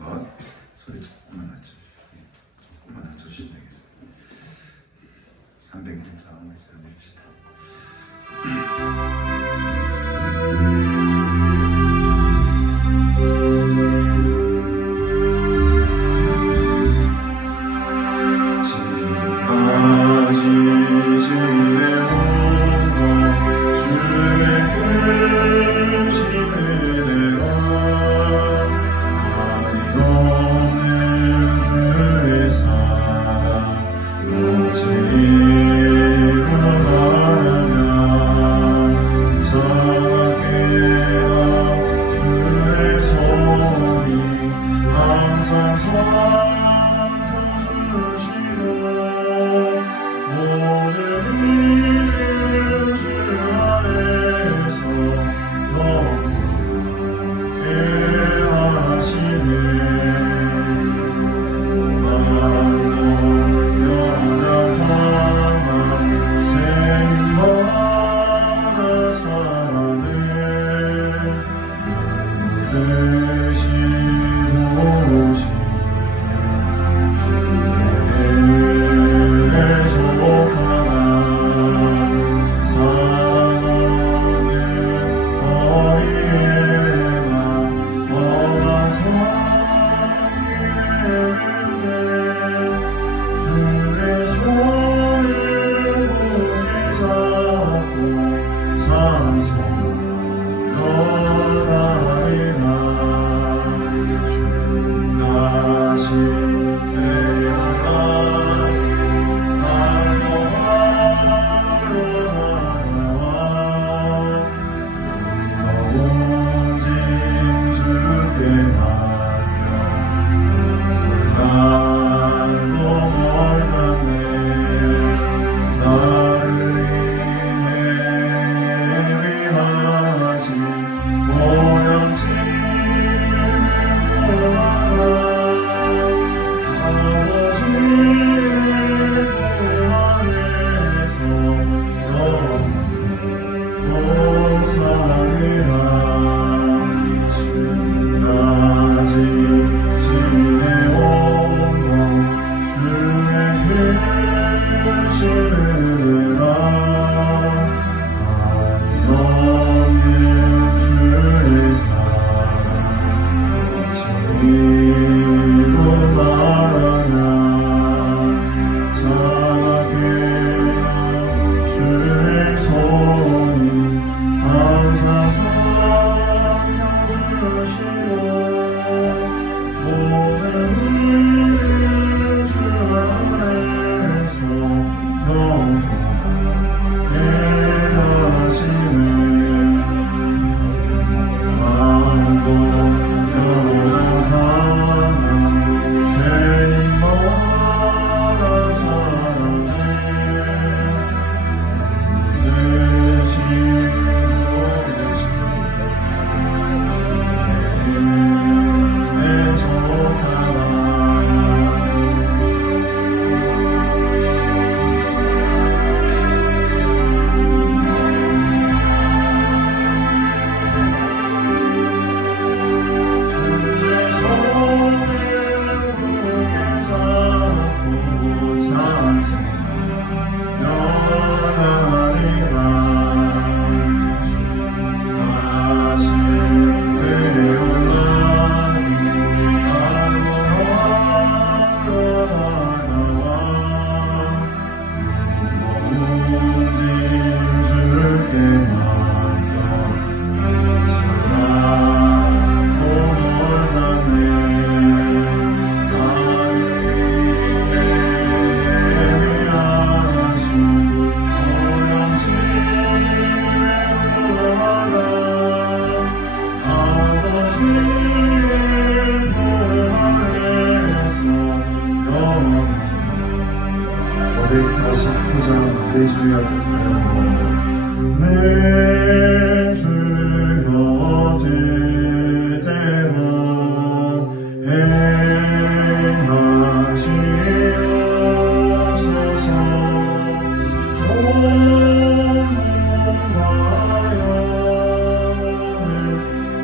것 소리 조금만 낮춰주시면 되겠습니다. 301장 말씀 해줍시다. 내 주여 내 주여 뜻대로 행하시옵소서.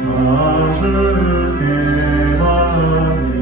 다 주께 바랍니다.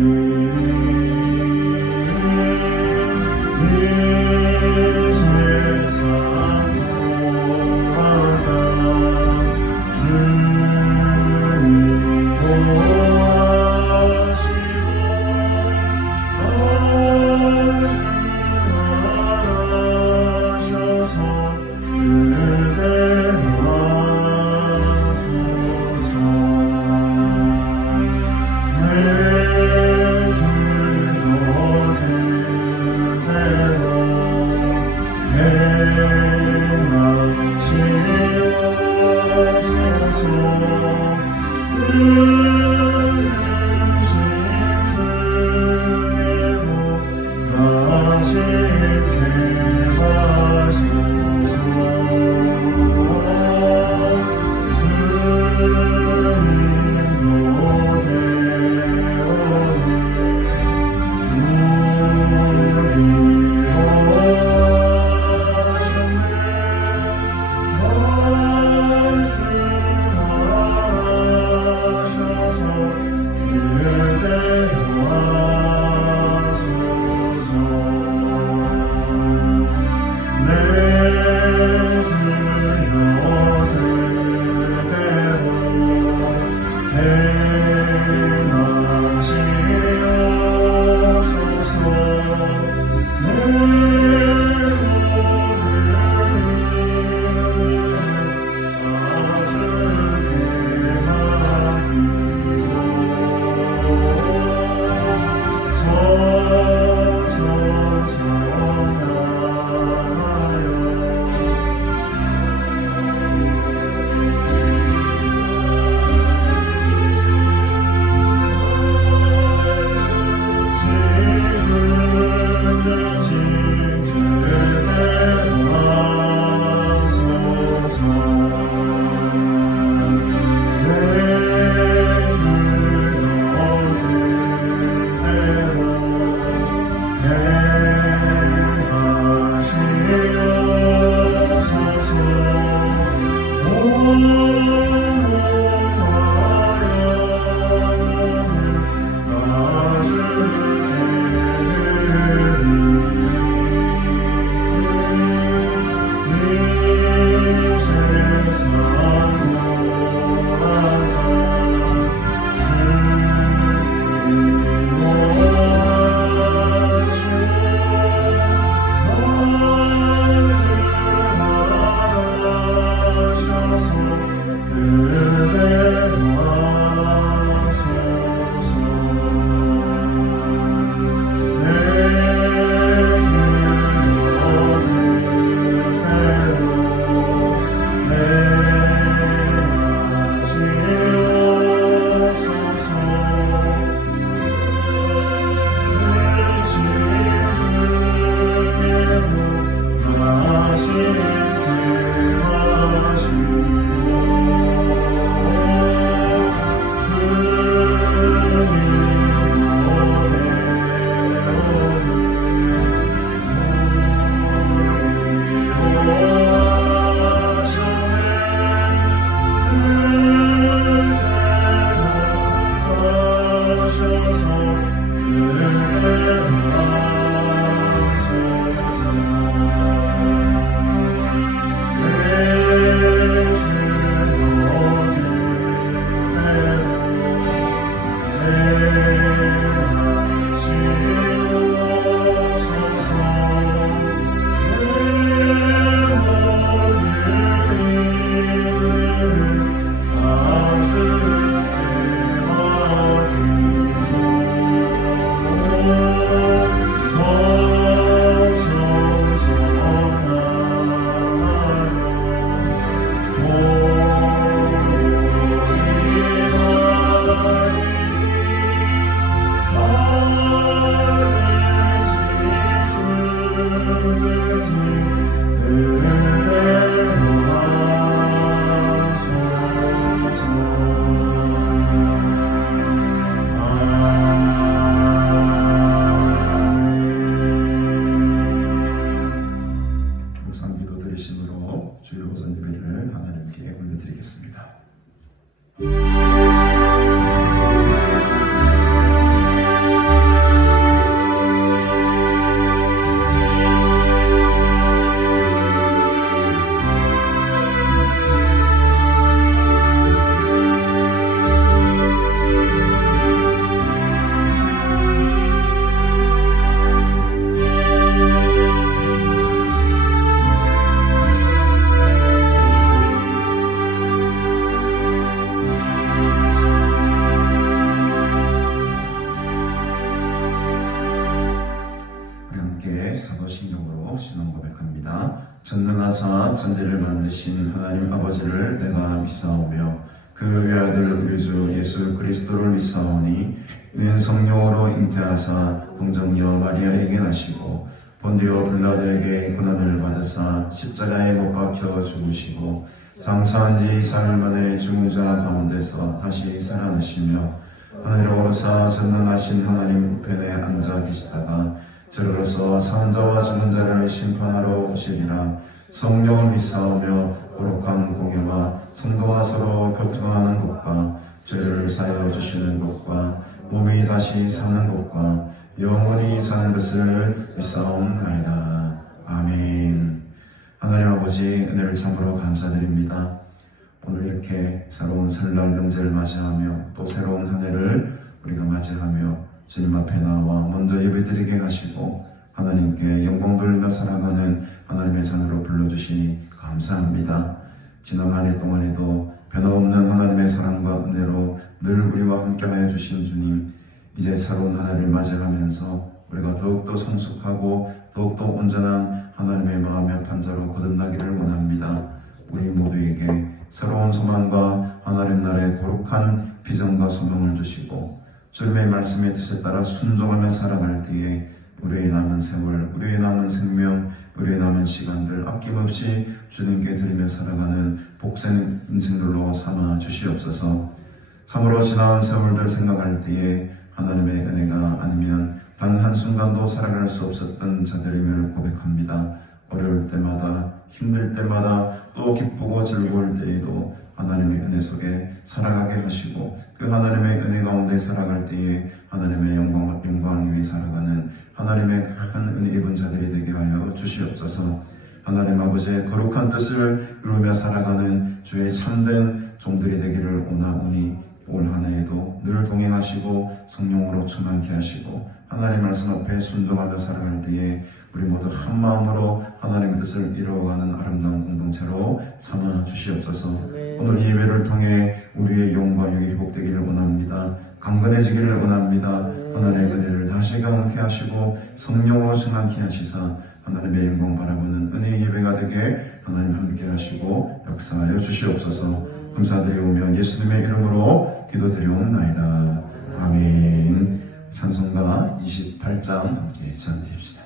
전능하사 천지를 만드신 하나님 아버지를 내가 믿사오며 그 그 외아들 우리 주 예수 그리스도를 믿사오니 이는 성령으로 잉태하사 동정녀 마리아에게 나시고 본디오 빌라도에게 고난을 받으사 십자가에 못 박혀 죽으시고 장사한 지 4일 만에 죽은 자 가운데서 다시 살아나시며 하늘에 오르사 전능하신 하나님 우편에 앉아 계시다가 저리로서 사는 자와 죽은 자를 심판하러 오시리라. 성령을 믿사오며 거룩한 공예와 성도와 서로 교통하는 것과 죄를 사하여 주시는 것과 몸이 다시 사는 것과 영원히 사는 것을 믿사옵나이다. 아멘. 하나님 아버지, 은혜를 참으로 감사드립니다. 오늘 이렇게 새로운 설날 명제를 맞이하며 또 새로운 한 해를 우리가 맞이하며 주님 앞에 나와 먼저 예배드리게 하시고 하나님께 영광 돌리며 살아가는 하나님의 자녀로 불러주시니 감사합니다. 지난 한 해 동안에도 변함없는 하나님의 사랑과 은혜로 늘 우리와 함께하여 주신 주님, 이제 새로운 한 해를 맞이하면서 우리가 더욱더 성숙하고 더욱더 온전한 하나님의 마음의 판자로 거듭나기를 원합니다. 우리 모두에게 새로운 소망과 하나님 나라의 거룩한 비전과 소명을 주시고 주님의 말씀의 뜻에 따라 순종하며 살아갈 때에 우리의 남은 세월, 우리의 남은 생명, 우리의 남은 시간들 아낌없이 주님께 드리며 살아가는 복된 인생들로 삼아 주시옵소서. 참으로 지나온 세월들 생각할 때에 하나님의 은혜가 아니면 단 한순간도 살아갈 수 없었던 자들임을 고백합니다. 어려울 때마다, 힘들 때마다, 또 기쁘고 즐거울 때에도 하나님의 은혜 속에 살아가게 하시고 그 하나님의 은혜 가운데 살아갈 때에 하나님의 영광을 위해 살아가는 하나님의 큰 은혜 입은 자들이 되게 하여 주시옵소서. 하나님 아버지의 거룩한 뜻을 이루며 살아가는 주의 참된 종들이 되기를 원하오니 올 한 해에도 늘 동행하시고 성령으로 충만케 하시고 하나님 말씀 앞에 순종하며 살아갈 때에 우리 모두 한 마음으로 하나님의 뜻을 이루어가는 아름다운 공동체로 삼아 주시옵소서. 오늘 예배를 통해 우리의 영과 육이 회복되기를 원합니다. 강건해지기를 원합니다. 하나님의 은혜를 다시 경험케 하시고 성령으로 충만케 하시사 하나님의 영광 바라보는 은혜의 예배가 되게 하나님 함께 하시고 역사하여 주시옵소서. 감사드리오며 예수님의 이름으로 기도드리옵나이다. 아멘. 찬송가 28장 함께 찬드립시다.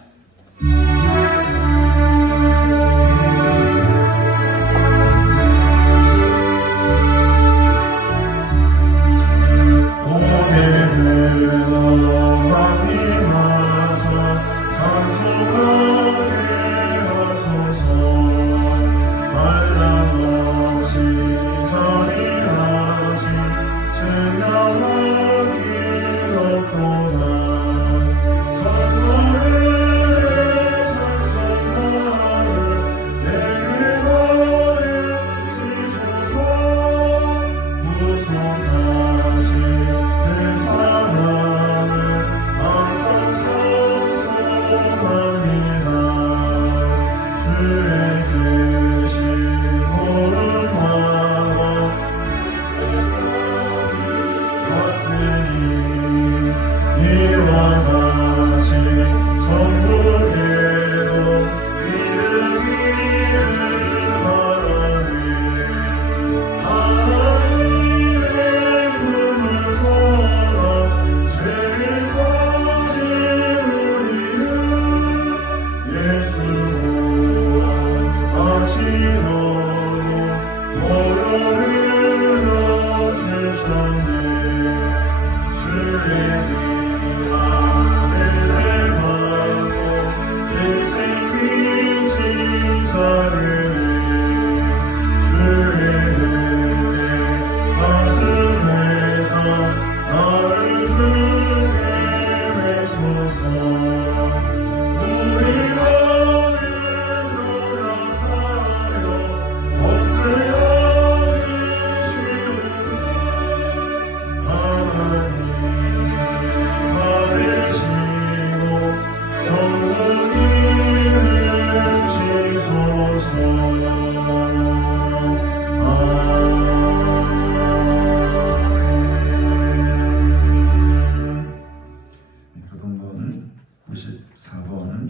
교동본 94번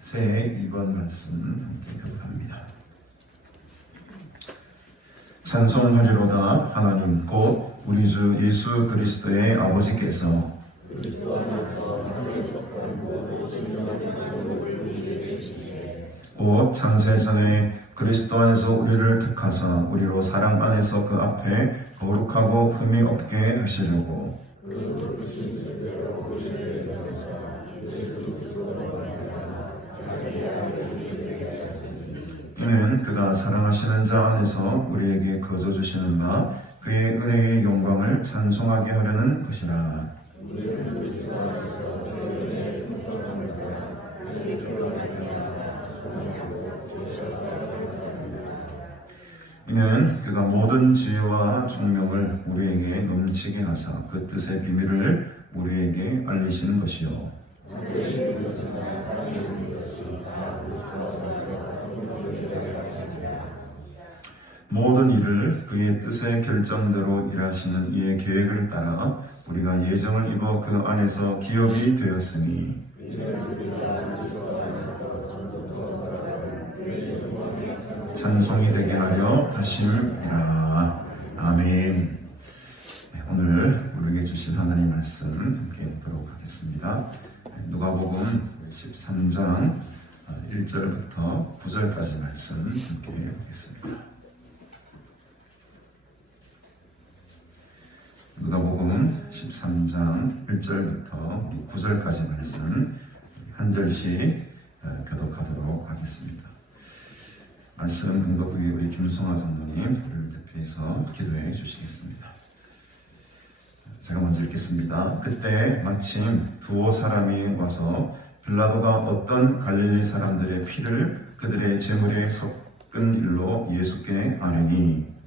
새 2번 말씀 함께 교독합니다. 찬송하리로다. 하나님 곧 우리 주 예수 그리스도의 아버지께서 곧 창세전에 그리스도 안에서 우리를 택하사 우리로 사랑 안에서 그 앞에 거룩하고 흠이 없게 하시려고 이는 그가 사랑하시는 자 안에서 우리에게 거저 주시는 바 그의 은혜의 영광을 찬송하게 하려는 것이라. 이는 그가 모든 지혜와 총명을 우리에게 넘치게 하사 그 뜻의 비밀을 우리에게 알리시는 것이요 모든 일을 그의 뜻의 결정대로 일하시는 이의 계획을 따라 우리가 예정을 입어 그 안에서 기업이 되었으니 찬송이 되게 하려 하심이라. 아멘. 오늘 우리에게 주신 하나님 말씀 함께 보도록 하겠습니다. 누가복음 13장 1절부터 9절까지 말씀 함께 보겠습니다. 누가복음 13장 1절부터 9절까지 말씀 한 절씩 교독하도록 하겠습니다. 말씀 공독 후에 우리 김성화 장로님을 대표해서 기도해 주시겠습니다. 제가 먼저 읽겠습니다. 그때 마침 두어 사람이 와서 빌라도가 어떤 갈릴리 사람들의 피를 그들의 제물에 섞은 일로 예수께 아뢰니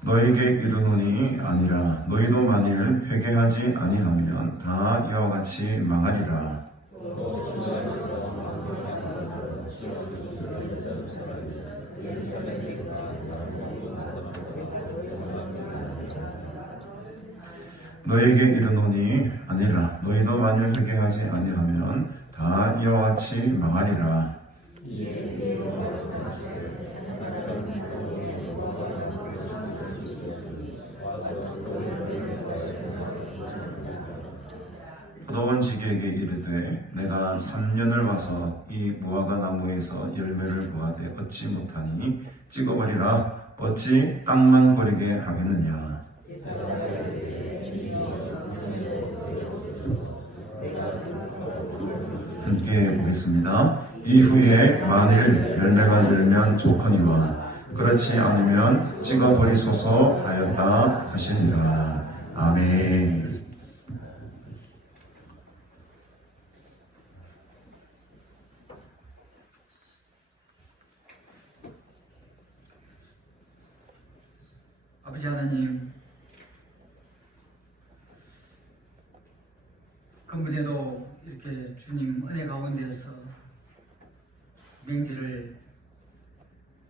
너에게 이르노니 아니라 너희도 만일 회개하지 아니하면 다 이와 같이 망하리라. 너에게 이르노니 아니라 너희도 만일 회개하지 아니하면 다 이와 같이 망하리라. 포도원 지기에게 이르되 내가 3년을 와서 이 무화과 나무에서 열매를 보아되 얻지 못하니 찍어버리라. 어찌 땅만 버리게 하겠느냐. 함께 보겠습니다. 이후에 만일 열매가 열면 좋거니와 그렇지 않으면 찍어버리소서 하였다 하시니라. 아멘. 아버지 하나님, 근본에도 이렇게 주님 은혜 가운데서 명절을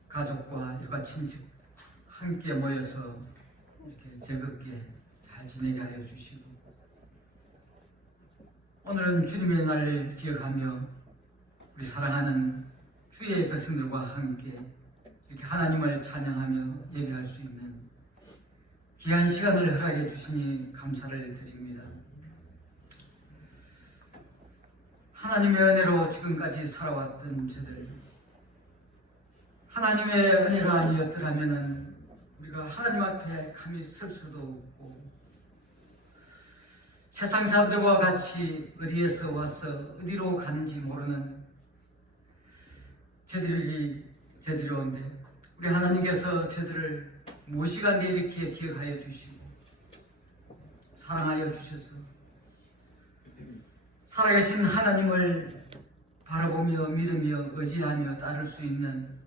가족과 일가 친척 함께 모여서 이렇게 즐겁게 잘 지내게 하여 주시고, 오늘은 주님의 날을 기억하며 우리 사랑하는 주의 백성들과 함께 이렇게 하나님을 찬양하며 예배할 수 있는 귀한 시간을 허락해 주시니 감사를 드립니다. 하나님의 은혜로 지금까지 살아왔던 저들, 하나님의 은혜가 아니었더라면 우리가 하나님 앞에 감히 설 수도 없고, 세상 사람들과 같이 어디에서 와서 어디로 가는지 모르는 저들이온데, 우리 하나님께서 저들을 무시간에 이렇게 기억하여 주시고 사랑하여 주셔서 살아계신 하나님을 바라보며 믿으며 의지하며 따를 수 있는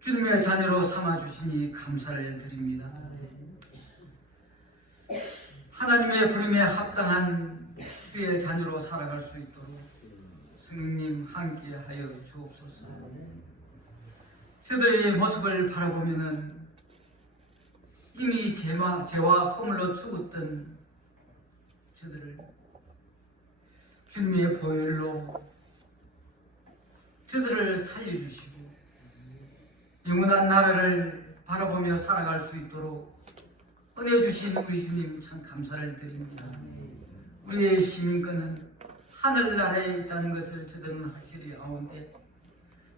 주님의 자녀로 삼아주시니 감사를 드립니다. 하나님의 부름에 합당한 주의 자녀로 살아갈 수 있도록 성령님 함께하여 주옵소서. 저들의 모습을 바라보면은 이미 죄와 허물로 죽었던 저들을 주님의 보혈로 저들을 살려주시고 영원한 나라를 바라보며 살아갈 수 있도록 은혜 주신 우리 주님 참 감사를 드립니다. 우리의 시민권은 하늘나라에 있다는 것을 저들은 확실히 아오는데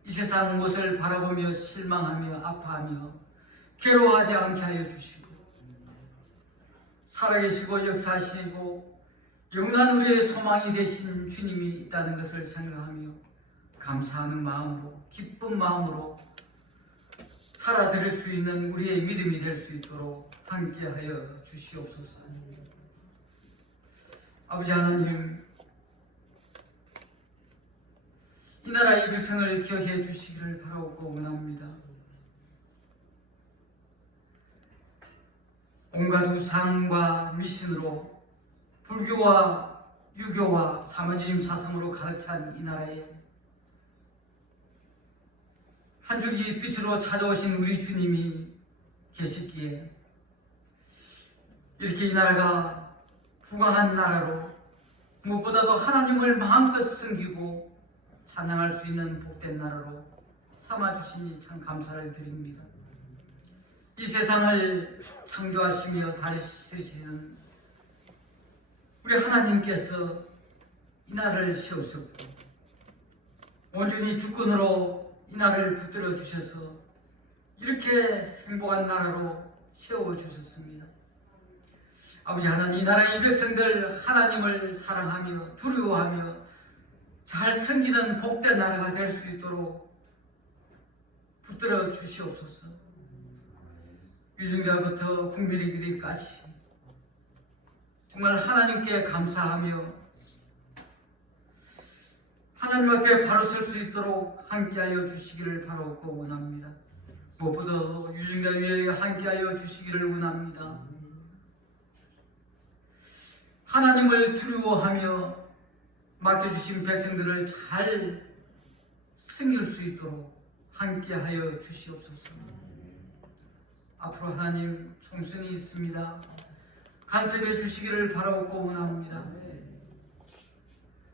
이 세상 무엇을 바라보며 실망하며 아파하며 괴로워하지 않게 하여 주시고 살아계시고 역사하시고 영원한 우리의 소망이 되신 주님이 있다는 것을 생각하며 감사하는 마음으로 기쁜 마음으로 살아드릴 수 있는 우리의 믿음이 될 수 있도록 함께하여 주시옵소서. 아버지 하나님, 이 나라의 백성을 기억해 주시기를 바라고 원합니다. 온갖 우상과 미신으로 불교와 유교와 사마지즘 사상으로 가득 찬 이 나라에 한 줄기 빛으로 찾아오신 우리 주님이 계시기에 이렇게 이 나라가 부강한 나라로 무엇보다도 하나님을 마음껏 섬기고 찬양할 수 있는 복된 나라로 삼아주시니 참 감사를 드립니다. 이 세상을 창조하시며 다스리시는 우리 하나님께서 이 나라를 세우셨고 온전히 주권으로 이 나라를 붙들어 주셔서 이렇게 행복한 나라로 세워주셨습니다. 아버지 하나님, 이 나라의 백성들 하나님을 사랑하며 두려워하며 잘 섬기는 복된 나라가 될 수 있도록 붙들어 주시옵소서. 유증자부터 국민에 이르기까지 정말 하나님께 감사하며 하나님 앞에 바로 설 수 있도록 함께하여 주시기를 바라고 원합니다. 무엇보다도 유증자 위에 함께하여 주시기를 원합니다. 하나님을 두려워하며 맡겨주신 백성들을 잘 섬길 수 있도록 함께하여 주시옵소서. 앞으로 하나님 총선이 있습니다. 간섭해 주시기를 바라고 원합니다.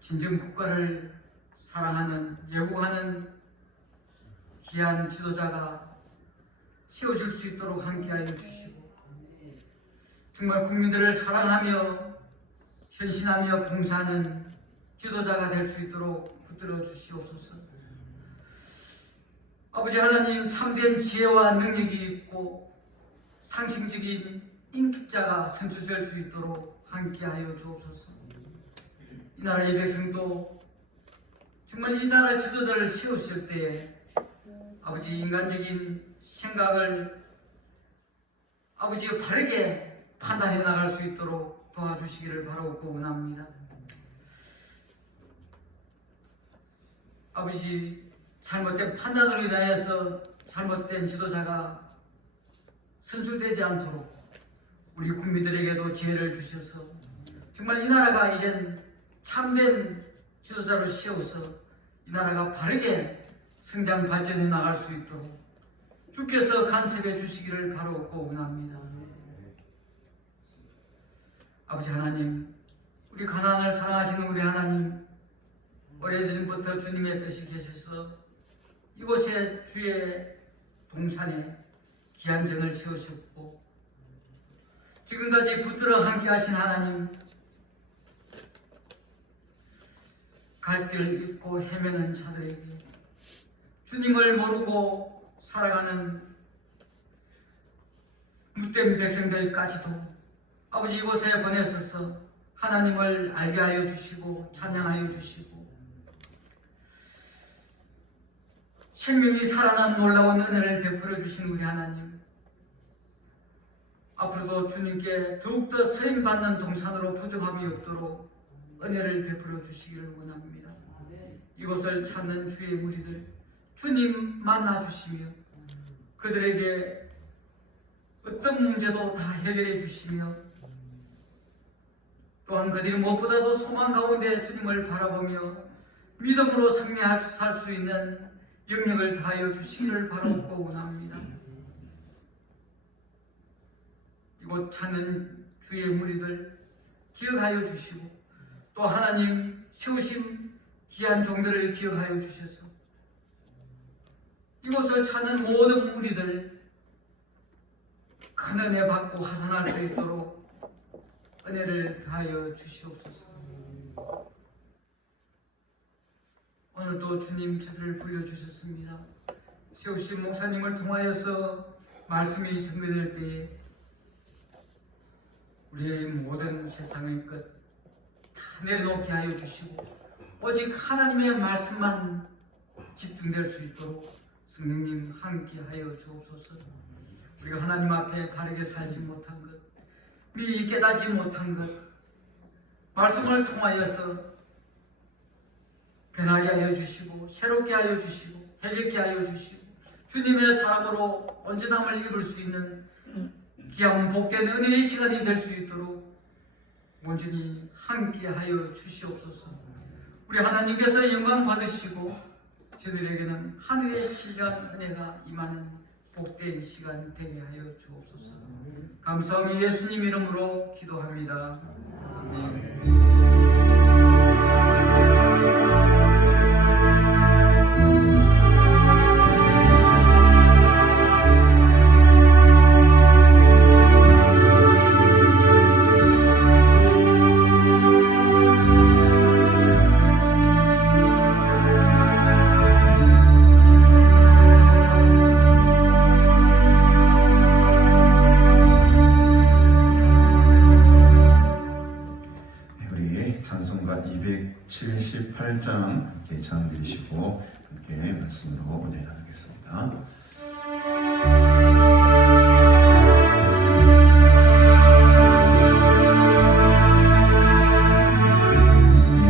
진정 국가를 사랑하는 예고하는 귀한 지도자가 세워질 수 있도록 함께하여 주시고 정말 국민들을 사랑하며 헌신하며 봉사하는 지도자가 될 수 있도록 붙들어 주시옵소서. 아버지 하나님, 참된 지혜와 능력이 있고 상식적인 인격자가 선출될 수 있도록 함께하여 주옵소서. 이 나라의 백성도 정말 이 나라 지도자를 세우실 때에 아버지 인간적인 생각을 아버지 바르게 판단해 나갈 수 있도록 도와주시기를 바라고 원합니다. 아버지, 잘못된 판단으로 인하여서 잘못된 지도자가 선출되지 않도록 우리 국민들에게도 기회를 주셔서 정말 이 나라가 이젠 참된 지도자로 세워서 이 나라가 바르게 성장 발전해 나갈 수 있도록 주께서 간섭해 주시기를 바라고 원합니다. 아버지 하나님, 우리 가나안을 사랑하시는 우리 하나님, 오래전부터 주님의 뜻이 계셔서 이곳에 주의 동산에 귀한 정을 세우셨고 지금까지 붙들어 함께 하신 하나님, 갈 길을 잃고 헤매는 자들에게 주님을 모르고 살아가는 못된 백성들까지도 아버지 이곳에 보내셔서 하나님을 알게 하여 주시고 찬양하여 주시고 생명이 살아난 놀라운 은혜를 베풀어 주신 우리 하나님, 앞으로도 주님께 더욱더 쓰임받는 동산으로 부정함이 없도록 은혜를 베풀어 주시기를 원합니다. 이곳을 찾는 주의 무리들 주님 만나주시며 그들에게 어떤 문제도 다 해결해 주시며 또한 그들이 무엇보다도 소망 가운데 주님을 바라보며 믿음으로 승리할 수 있는 영역을 다하여 주시기를 바라고 원합니다. 이곳 찾는 주의 무리들 기억하여 주시고 또 하나님 세우신 귀한 종들을 기억하여 주셔서 이곳을 찾는 모든 무리들 큰 은혜 받고 하산할 수 있도록 은혜를 더하여 주시옵소서. 오늘도 주님 저들을 불러주셨습니다. 세우신 목사님을 통하여서 말씀이 전해질 때에 우리의 모든 세상의 것 다 내려놓게 하여 주시고 오직 하나님의 말씀만 집중될 수 있도록 성령님 함께 하여 주옵소서. 우리가 하나님 앞에 바르게 살지 못한 것, 미리 깨닫지 못한 것, 말씀을 통하여서 변하게 하여 주시고 새롭게 하여 주시고 해결케 하여 주시고 주님의 사람으로 온전함을 입을 수 있는 귀한 복된 은혜의 시간이 될 수 있도록 온전히 함께 하여 주시옵소서. 우리 하나님께서 영광 받으시고 저들에게는 하늘의 신령한 은혜가 임하는 복된 시간 되게 하여 주옵소서. 감사하며 예수님 이름으로 기도합니다. 아멘. 찬송가 278장 함께 찬양 드리시고 함께 말씀으로 은혜 나누겠습니다.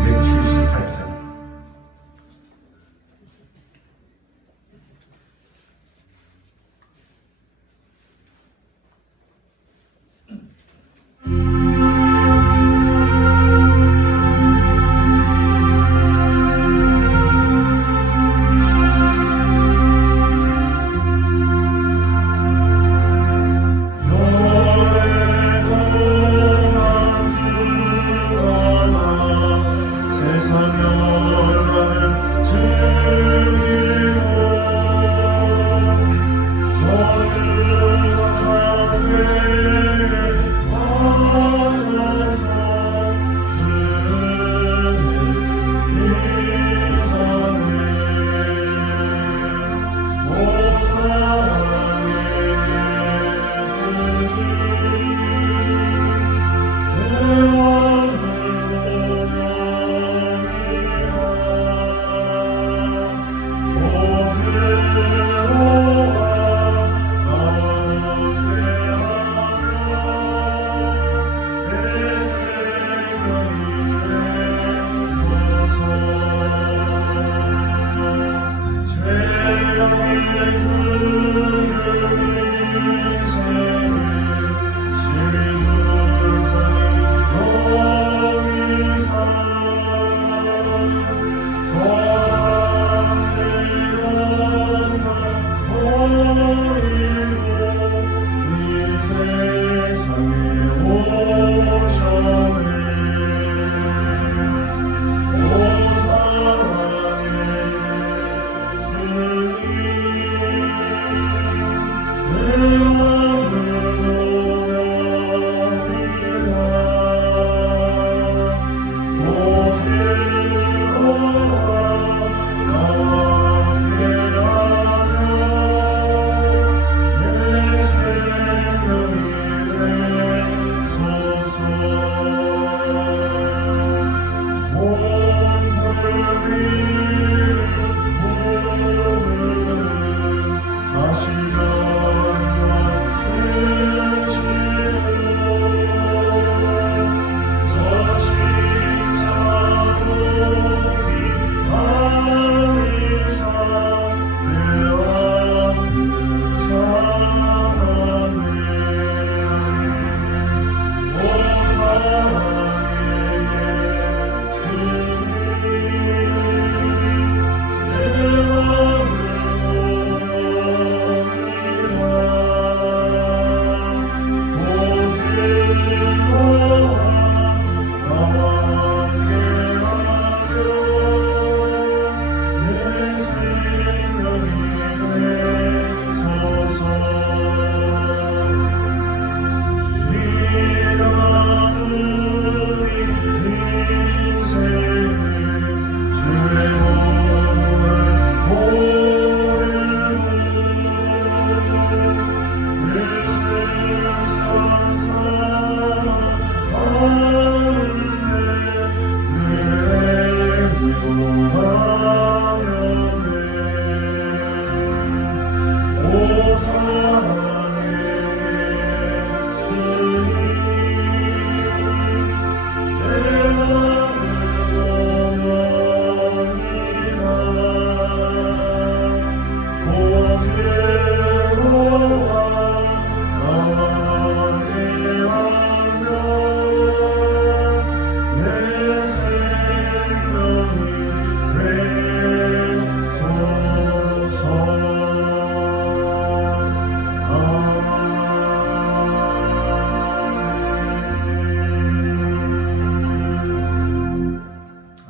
278장.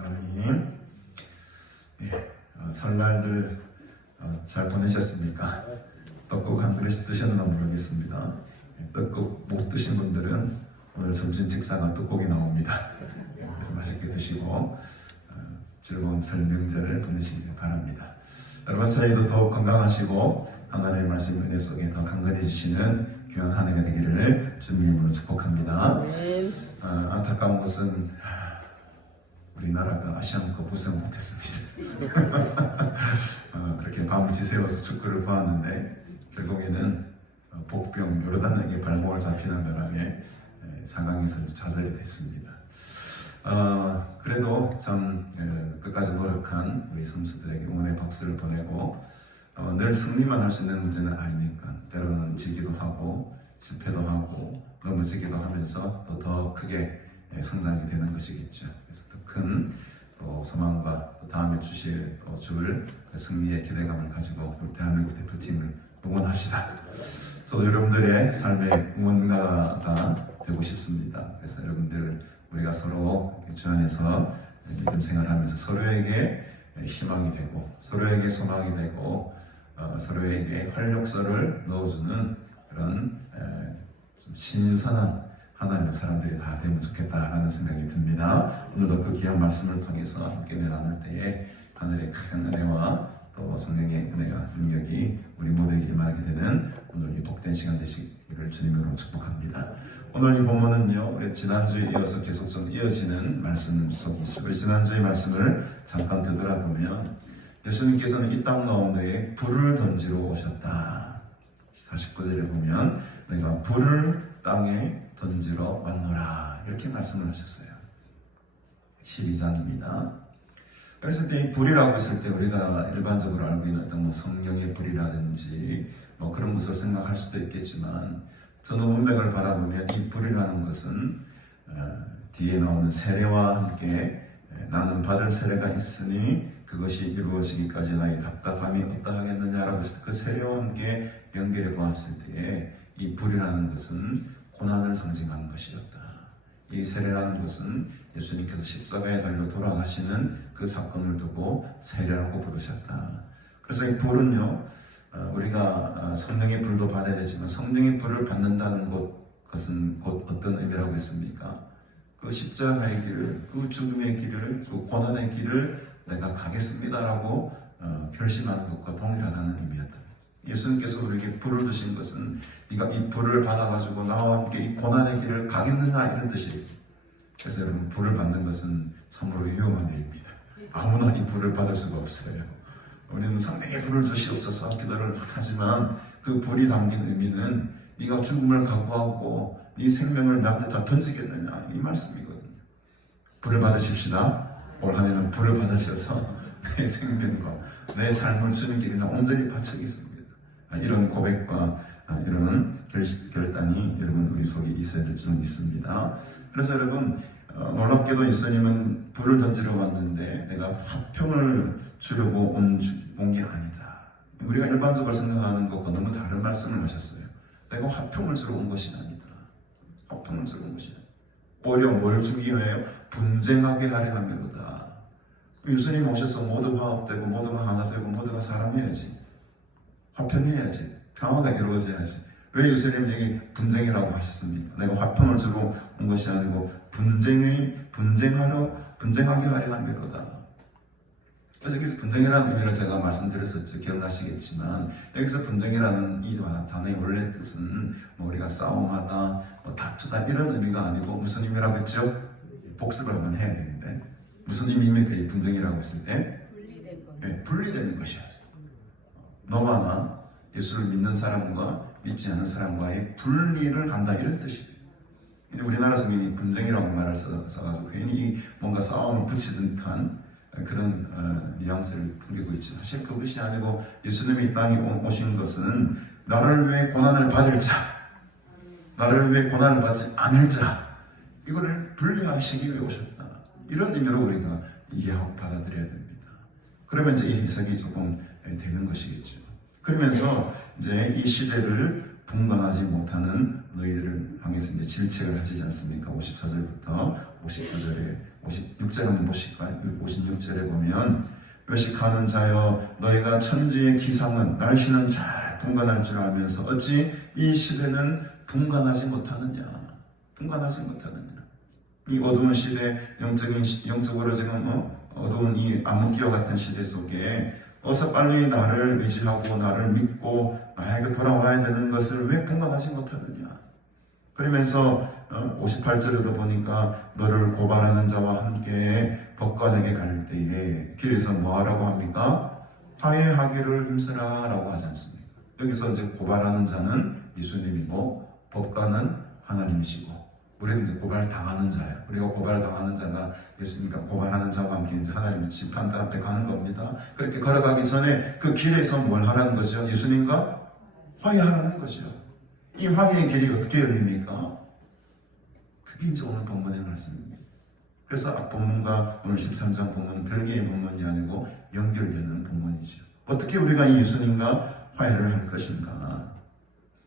아멘. 설날들 잘 보내셨습니까? 떡국 한 그릇 드셨나 모르겠습니다. 떡국 못 드신 분들은 오늘 점심 식사가 떡국이 나옵니다. 그래서 맛있게 드시고 즐거운 설 명절을 보내시길 바랍니다. 여러분 새해도 더욱 건강하시고 하나님의 말씀 은혜 속에 더 강건해지시는 귀한 한 해가 되기를 주님의 이름으로 축복합니다. 안타까운 것은 우리나라가 아시안컵 우승 못했습니다. 그렇게 밤을 지새워서 축구를 보았는데 결국에는 복병 요르단에게 발목을 잡히는 바람에 4강에서 좌절이 됐습니다. 그래도 참 끝까지 노력한 우리 선수들에게 응원의 박수를 보내고 늘 승리만 할 수 있는 문제는 아니니까 때로는 지기도 하고 실패도 하고 넘어지기도 하면서 더 크게 성장이 되는 것이겠죠. 그래서 더 큰 소망과 또 다음에 줄 그 승리의 기대감을 가지고 우리 대한민국 대표팀을 응원합시다. 저도 여러분들의 삶의 응원가가 되고 싶습니다. 그래서 여러분들 우리가 서로 주 안에서 믿음 생활하면서 서로에게 희망이 되고 서로에게 소망이 되고 서로에게 활력소를 넣어주는 그런 좀 신선한 하나님의 사람들이 다 되면 좋겠다라는 생각이 듭니다. 오늘도 그 귀한 말씀을 통해서 함께 나눌 때에 하늘의 큰 은혜와 또 성령의 은혜가 능력이 우리 모두에게 임하게 되는 오늘 이 복된 시간 되시기를 주님으로 축복합니다. 오늘 이 본문은요, 우리 지난주에 이어서 계속 좀 이어지는 말씀 속이죠. 우리 지난주의 말씀을 잠깐 되돌아보면 예수님께서는 이 땅 가운데에 불을 던지러 오셨다. 49절에 보면 내가 불을 땅에 던지러 왔노라 이렇게 말씀을 하셨어요. 12장입니다. 그래서 이 불이라고 했을 때 우리가 일반적으로 알고 있는 어떤 성령의 불이라든지 그런 것을 생각할 수도 있겠지만 전후 문맥을 바라보면 이 불이라는 것은 뒤에 나오는 세례와 함께 나는 받을 세례가 있으니 그것이 이루어지기까지 나의 답답함이 어떠하겠느냐라고 했을 때 그 세례와 함께 연결해 보았을 때에 이 불이라는 것은 고난을 상징하는 것이었다. 이 세례라는 것은 예수님께서 십자가에 달려 돌아가시는 그 사건을 두고 세례라고 부르셨다. 그래서 이 불은요, 우리가 성령의 불도 받아야 되지만 성령의 불을 받는다는 것은 곧 어떤 의미라고 했습니까? 그 십자가의 길을, 그 죽음의 길을, 그 고난의 길을 내가 가겠습니다라고 결심하는 것과 동일하다는 의미였다. 예수님께서 우리에게 불을 주신 것은 네가 이 불을 받아가지고 나와 함께 이 고난의 길을 가겠느냐 이런 뜻이에요. 그래서 여러분 불을 받는 것은 참으로 위험한 일입니다. 아무나 이 불을 받을 수가 없어요. 우리는 성령의 불을 주시옵소서 기도를 하지만 그 불이 담긴 의미는 네가 죽음을 각오하고 네 생명을 나한테 다 던지겠느냐 이 말씀이거든요. 불을 받으십시다. 올 한해는 불을 받으셔서 내 생명과 내 삶을 주님께 그냥 온전히 바치겠습니다. 이런 고백과 이런 결단이 여러분 우리 속에 있어야 될 줄 믿습니다. 그래서 여러분 놀랍게도 예수님은 불을 던지러 왔는데 내가 화평을 주려고 온 게 아니다. 우리가 일반적으로 생각하는 것과 너무 다른 말씀을 하셨어요. 내가 화평을 주러 온 것이 아니다. 화평을 주러 온 것이 아니다. 오히려 뭘 주기 위하여 분쟁하게 하려 함이로다. 예수님 오셔서 모두가 화합되고 모두가 하나 되고 모두가 사랑해야지. 화평해야지. 평화가 이루어져야지. 왜 예수님에게 분쟁이라고 하셨습니까? 내가 화평을 주러 온 것이 아니고 분쟁하게 하려 함이로다. 그래서 여기서 분쟁이라는 의미를 제가 말씀드렸었죠. 기억나시겠지만 여기서 분쟁이라는 이 단어의 원래 뜻은 우리가 싸움하다, 다투다 이런 의미가 아니고 무슨 의미라고 했죠? 복습을 한번 해야 되는데 무슨 의미입니까? 이 분쟁이라고 했을 때 분리되는 것이야죠. 너와 나 예수를 믿는 사람과 믿지 않는 사람과의 분리를 한다 이런 뜻이에요. 우리나라 성인이 분쟁이라고 말을 써가지고 괜히 뭔가 싸움을 붙이는 듯한 그런 뉘앙스를 풍기고 있지만 사실 그것이 아니고 예수님이 이 땅에 오신 것은 나를 위해 고난을 받을 자, 나를 위해 고난을 받지 않을 자 이거를 분리하시기 위해 오셨다. 이런 의미로 우리가 이해하고 받아들여야 됩니다. 그러면 이제 이 해석이 조금 되는 것이겠죠. 그러면서 이제 이 시대를 분간하지 못하는 너희들을 향해서 이제 질책을 하시지 않습니까? 54절부터 59절에 56절 한번 보실까요? 56절에 보면 외식하는 자여 너희가 천지의 기상은 날씨는 잘 분간할 줄 알면서 어찌 이 시대는 분간하지 못하느냐? 분간하지 못하느냐? 이 어두운 시대, 영적으로 지금 어두운 이 암흑기와 같은 시대 속에 어서 빨리 나를 의지하고 나를 믿고 나에게 돌아와야 되는 것을 왜 분간하지 못하느냐? 그러면서 58절에도 보니까 너를 고발하는 자와 함께 법관에게 갈 때에 길에서 뭐하라고 합니까? 화해하기를 힘쓰라 라고 하지 않습니까? 여기서 이제 고발하는 자는 예수님이고 법관은 하나님이시고 우리는 이제 고발당하는 자예요. 우리가 고발당하는 자가 예수님과 고발하는 자와 함께 이제 하나님의 심판대 앞에 가는 겁니다. 그렇게 걸어가기 전에 그 길에서 뭘 하라는 거죠? 예수님과 화해하라는 거죠. 이 화해의 길이 어떻게 열립니까? 그게 이제 오늘 본문의 말씀입니다. 그래서 앞본문과 오늘 13장 본문은 별개의 본문이 아니고 연결되는 본문이죠. 어떻게 우리가 이 예수님과 화해를 할 것인가?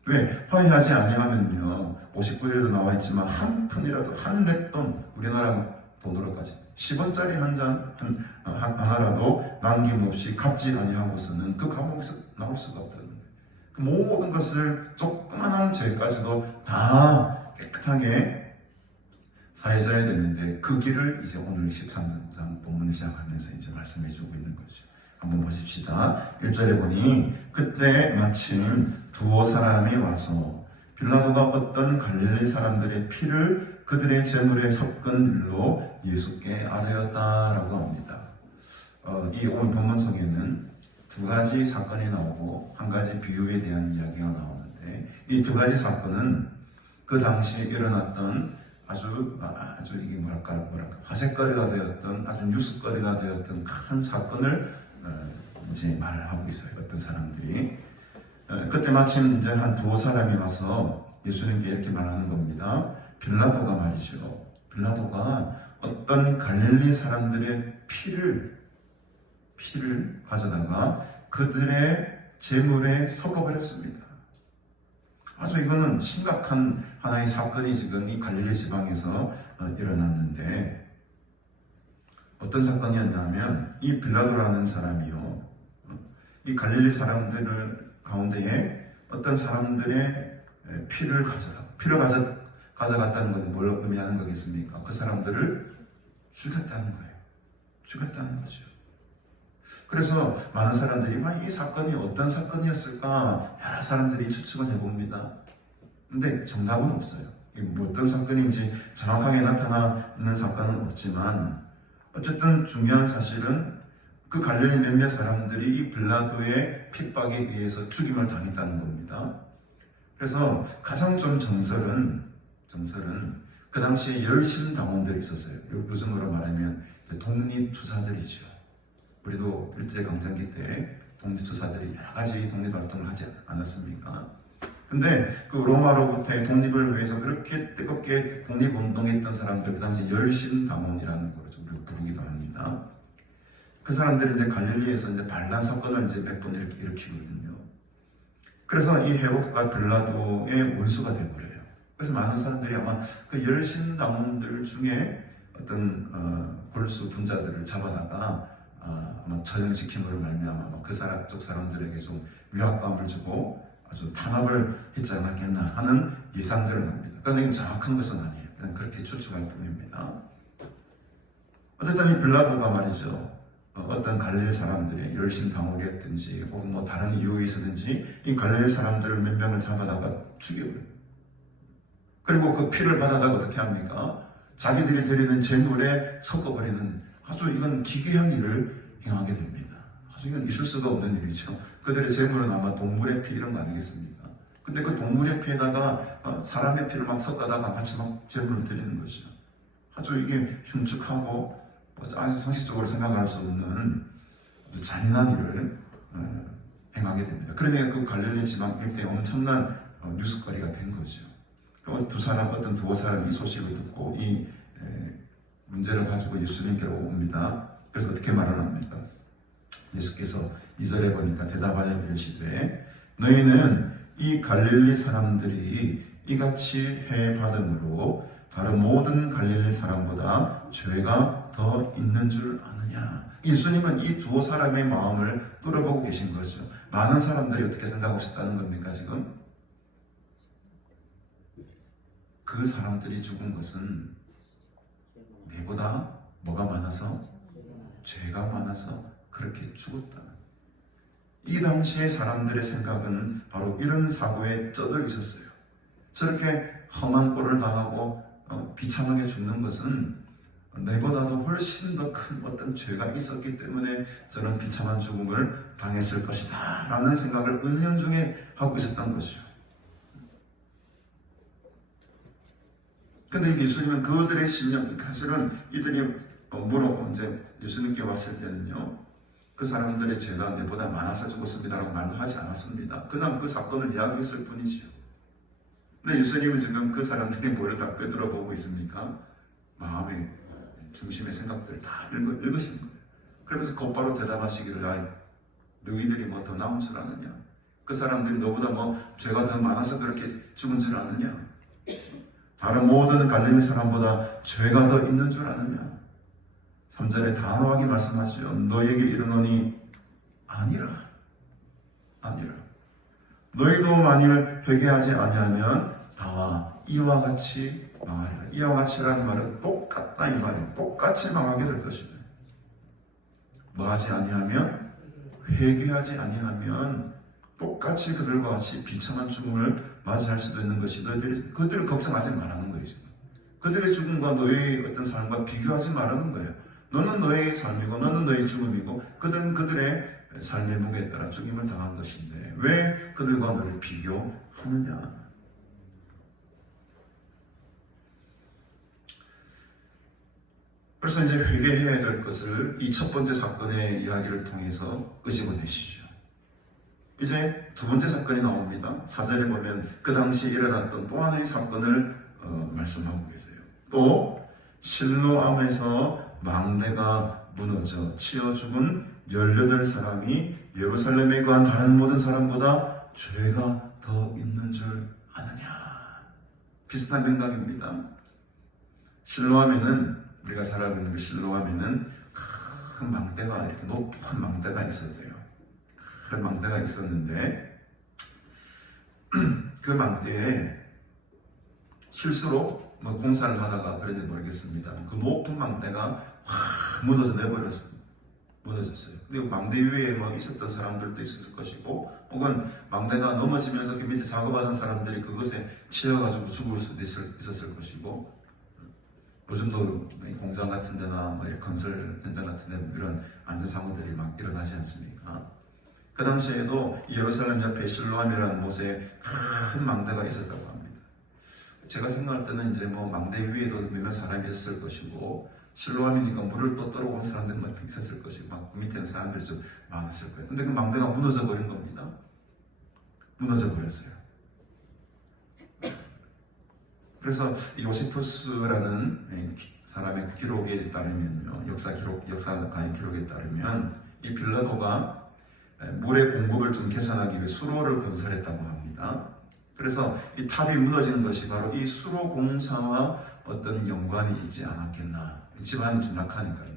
왜? 화해하지 아니하면요 59절에도 나와 있지만 한 푼이라도 한 렙돈 우리나라 돈으로까지 10원짜리 한 잔 하나라도 남김없이 갚지 아니하고서는 그 감옥에서 나올 수가 없다는 거예요. 그 모든 것을 조그만한 죄까지도 다 깨끗하게 사해져야 되는데 그 길을 이제 오늘 13장 본문을 시작하면서 이제 말씀해 주고 있는 거죠. 한번 보십시다. 1절에 보니 그때 마침 두어 사람이 와서 빌라도가 어떤 갈릴리 사람들의 피를 그들의 제물에 섞은 일로 예수께 아뢰었다라고 합니다. 이 오늘 본문 속에는 두 가지 사건이 나오고 한 가지 비유에 대한 이야기가 나오는데 이 두 가지 사건은 그 당시에 일어났던 아주 이게 뭐랄까 화제거리가 되었던 아주 뉴스거리가 되었던 큰 사건을 이제 말하고 있어요. 어떤 사람들이 그때 마침 이제 한 두어 사람이 와서 예수님께 이렇게 말하는 겁니다. 빌라도가 말이죠. 빌라도가 어떤 갈릴리 사람들의 피를 가져다가 그들의 제물에 섞어버렸습니다. 아주 이거는 심각한 하나의 사건이 지금 이 갈릴리 지방에서 일어났는데 어떤 사건이었냐면 이 빌라도라는 사람이요. 이 갈릴리 사람들 가운데에 어떤 사람들의 피를 가져갔다는 것은 뭘 의미하는 거겠습니까? 그 사람들을 죽였다는 거예요. 죽였다는 거죠. 그래서 많은 사람들이 이 사건이 어떤 사건이었을까 여러 사람들이 추측을 해봅니다. 근데 정답은 없어요. 뭐 어떤 사건인지 정확하게 나타나 있는 사건은 없지만 어쨌든 중요한 사실은 그 갈릴리 몇몇 사람들이 이 빌라도의 핍박에 의해서 죽임을 당했다는 겁니다. 그래서 가장 좀 정설은 그 당시에 열심당원들이 있었어요. 요즘으로 말하면 독립투사들이죠. 우리도 일제강점기 때 독립투사들이 여러 가지 독립활동을 하지 않았습니까? 근데 그 로마로부터의 독립을 위해서 그렇게 뜨겁게 독립운동했던 사람들, 그 당시 열심당원이라는 거로 좀 우리가 부르기도 합니다. 그 사람들이 이제 갈릴리에서 이제 반란 사건을 이제 몇 번 이렇게 일으키거든요. 그래서 이 헤롯과 빌라도의 원수가 되어버려요. 그래서 많은 사람들이 아마 그 열심당원들 중에 어떤 골수 분자들을 잡아다가 아마 처형시킴으로 말미암아 그 사람 쪽 사람들에게 좀 위압감을 주고 아주 탄압을 했지 않았겠나 하는 예상들을 합니다. 그런데 이건 정확한 것은 아니에요. 그냥 그렇게 추측할 뿐입니다. 어쨌든 이 빌라도가 말이죠. 어떤 갈릴리 사람들의 열심당원이었든지 혹은 뭐 다른 이유에 있었든지 이 갈릴리 사람들을 몇 명을 잡아다가 죽여버려요. 그리고 그 피를 받아다가 어떻게 합니까? 자기들이 드리는 제물에 섞어버리는 아주 이건 기괴한 일을 행하게 됩니다. 아주 이건 있을 수가 없는 일이죠. 그들의 제물은 아마 동물의 피 이런 거 아니겠습니까? 근데 그 동물의 피에다가 사람의 피를 막 섞어다가 같이 막 제물을 드리는 거죠. 아주 이게 흉측하고 아주 상식적으로 생각할 수 없는 아주 잔인한 일을 행하게 됩니다. 그러니까 그 갈릴리 지방 일대에 엄청난 뉴스거리가 된 거죠. 어떤 두어 사람이 이 소식을 듣고 이 문제를 가지고 예수님께로 옵니다. 그래서 어떻게 말을 합니까? 예수께서 2절에 보니까 대답하여 이르시되 너희는 이 갈릴리 사람들이 이같이 해 받음으로 다른 모든 갈릴리 사람보다 죄가 더 있는 줄 아느냐. 예수님은 이 두 사람의 마음을 뚫어보고 계신 거죠. 많은 사람들이 어떻게 생각하고 있다는 겁니까 지금? 그 사람들이 죽은 것은 내보다 뭐가 많아서? 죄가 많아서 그렇게 죽었다. 이 당시의 사람들의 생각은 바로 이런 사고에 쩌들어 있었어요. 저렇게 험한 꼴을 당하고 비참하게 죽는 것은 내보다도 훨씬 더 큰 어떤 죄가 있었기 때문에 저는 비참한 죽음을 당했을 것이다 라는 생각을 은연중에 하고 있었던 것이죠. 근데 예수님은 그들의 심령, 사실은 이들이 이제 예수님께 왔을 때는요, 그 사람들의 죄가 내보다 많아서 죽었습니다라고 말도 하지 않았습니다. 그냥 그 사건을 이야기했을 뿐이지요. 근데 예수님은 지금 그 사람들이 뭘 다 꿰뚫어보고 있습니까? 마음의 중심의 생각들을 다 읽으시는 거예요. 그러면서 곧바로 대답하시기를, 너희들이 뭐 더 나은 줄 아느냐? 그 사람들이 너보다 뭐 죄가 더 많아서 그렇게 죽은 줄 아느냐? 다른 모든 갈릴리 사람보다 죄가 더 있는 줄 아느냐? 3절에 단호하게 말씀하시죠. 너에게 이르노니 아니라. 너희도 만일 회개하지 아니하면 다와 이와 같이 망하리라. 이와 같이라는 말은 똑같다 이 말이에요. 똑같이 망하게 될 것이다. 뭐하지 아니하면? 회개하지 아니하면 똑같이 그들과 같이 비참한 죽음을 맞이할 수도 있는 것이 그들을 걱정하지 말라는 거예요. 지금. 그들의 죽음과 너의 어떤 삶과 비교하지 말라는 거예요. 너는 너의 삶이고 너는 너의 죽음이고 그들은 그들의 삶의 무게에 따라 죽임을 당한 것인데 왜 그들과 너를 비교하느냐. 그래서 이제 회개해야 될 것을 이 첫 번째 사건의 이야기를 통해서 끄집어내시죠. 이제 두 번째 사건이 나옵니다. 4절에 보면 그 당시에 일어났던 또 하나의 사건을 말씀하고 계세요. 또 실로암에서 망대가 무너져 치여 죽은 18사람이 예루살렘에 거한 다른 모든 사람보다 죄가 더 있는 줄 아느냐. 비슷한 맥락입니다. 실로암에는 우리가 잘 알고 있는 그 실로암에는 큰 망대가 이렇게 높은 망대가 있었대요. 큰 망대가 있었는데 그 망대에 실수로 공사를 하다가 그런지 모르겠습니다. 그 높은 망대가 확 무너졌어요. 근데 망대 위에 있었던 사람들도 있었을 것이고, 혹은 망대가 넘어지면서 그 밑에 작업하는 사람들이 그것에 치여가지고 죽을 수도 있었을 것이고, 요즘도 공장 같은 데나 건설 현장 같은 데 이런 안전사고들이 막 일어나지 않습니까? 그 당시에도 예루살렘 옆에 실로암이라는 곳에 큰 망대가 있었다고 합니다. 제가 생각할 때는 이제 망대 위에도 몇몇 사람이 있었을 것이고, 실로암이니까 물을 또 떨어온 사람들이 있었을 것이고, 막 밑에는 사람들이 좀 많았을 거예요. 근데 그 망대가 무너져 버린 겁니다. 무너져 버렸어요. 그래서 요세푸스라는 사람의 기록에 따르면요, 역사가의 기록에 따르면 이 빌라도가 물의 공급을 좀 개선하기 위해 수로를 건설했다고 합니다. 그래서 이 탑이 무너지는 것이 바로 이 수로 공사와 어떤 연관이 있지 않았겠나. 집안이 좀 약하니까요.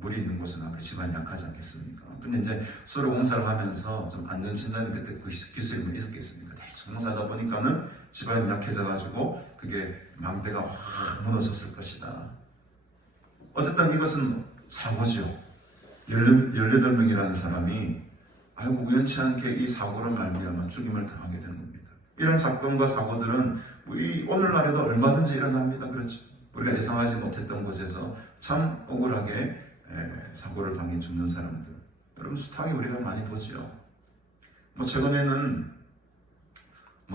물이 있는 곳은 아무래도 집안이 약하지 않겠습니까? 근데 이제 수로 공사를 하면서 좀 안전진단이 그때 그 기술이 있었겠습니까? 대충 공사하다 보니까는 집안이 약해져가지고 그게 망대가 확 무너졌을 것이다. 어쨌든 이것은 사고죠. 18명이라는 사람이 우연치 않게 이 사고로 말미암아 죽임을 당하게 된 겁니다. 이런 사건과 사고들은 오늘날에도 얼마든지 일어납니다. 그렇죠? 우리가 예상하지 못했던 곳에서 참 억울하게 사고를 당해 죽는 사람들, 여러분 숱하게 우리가 많이 보죠. 최근에는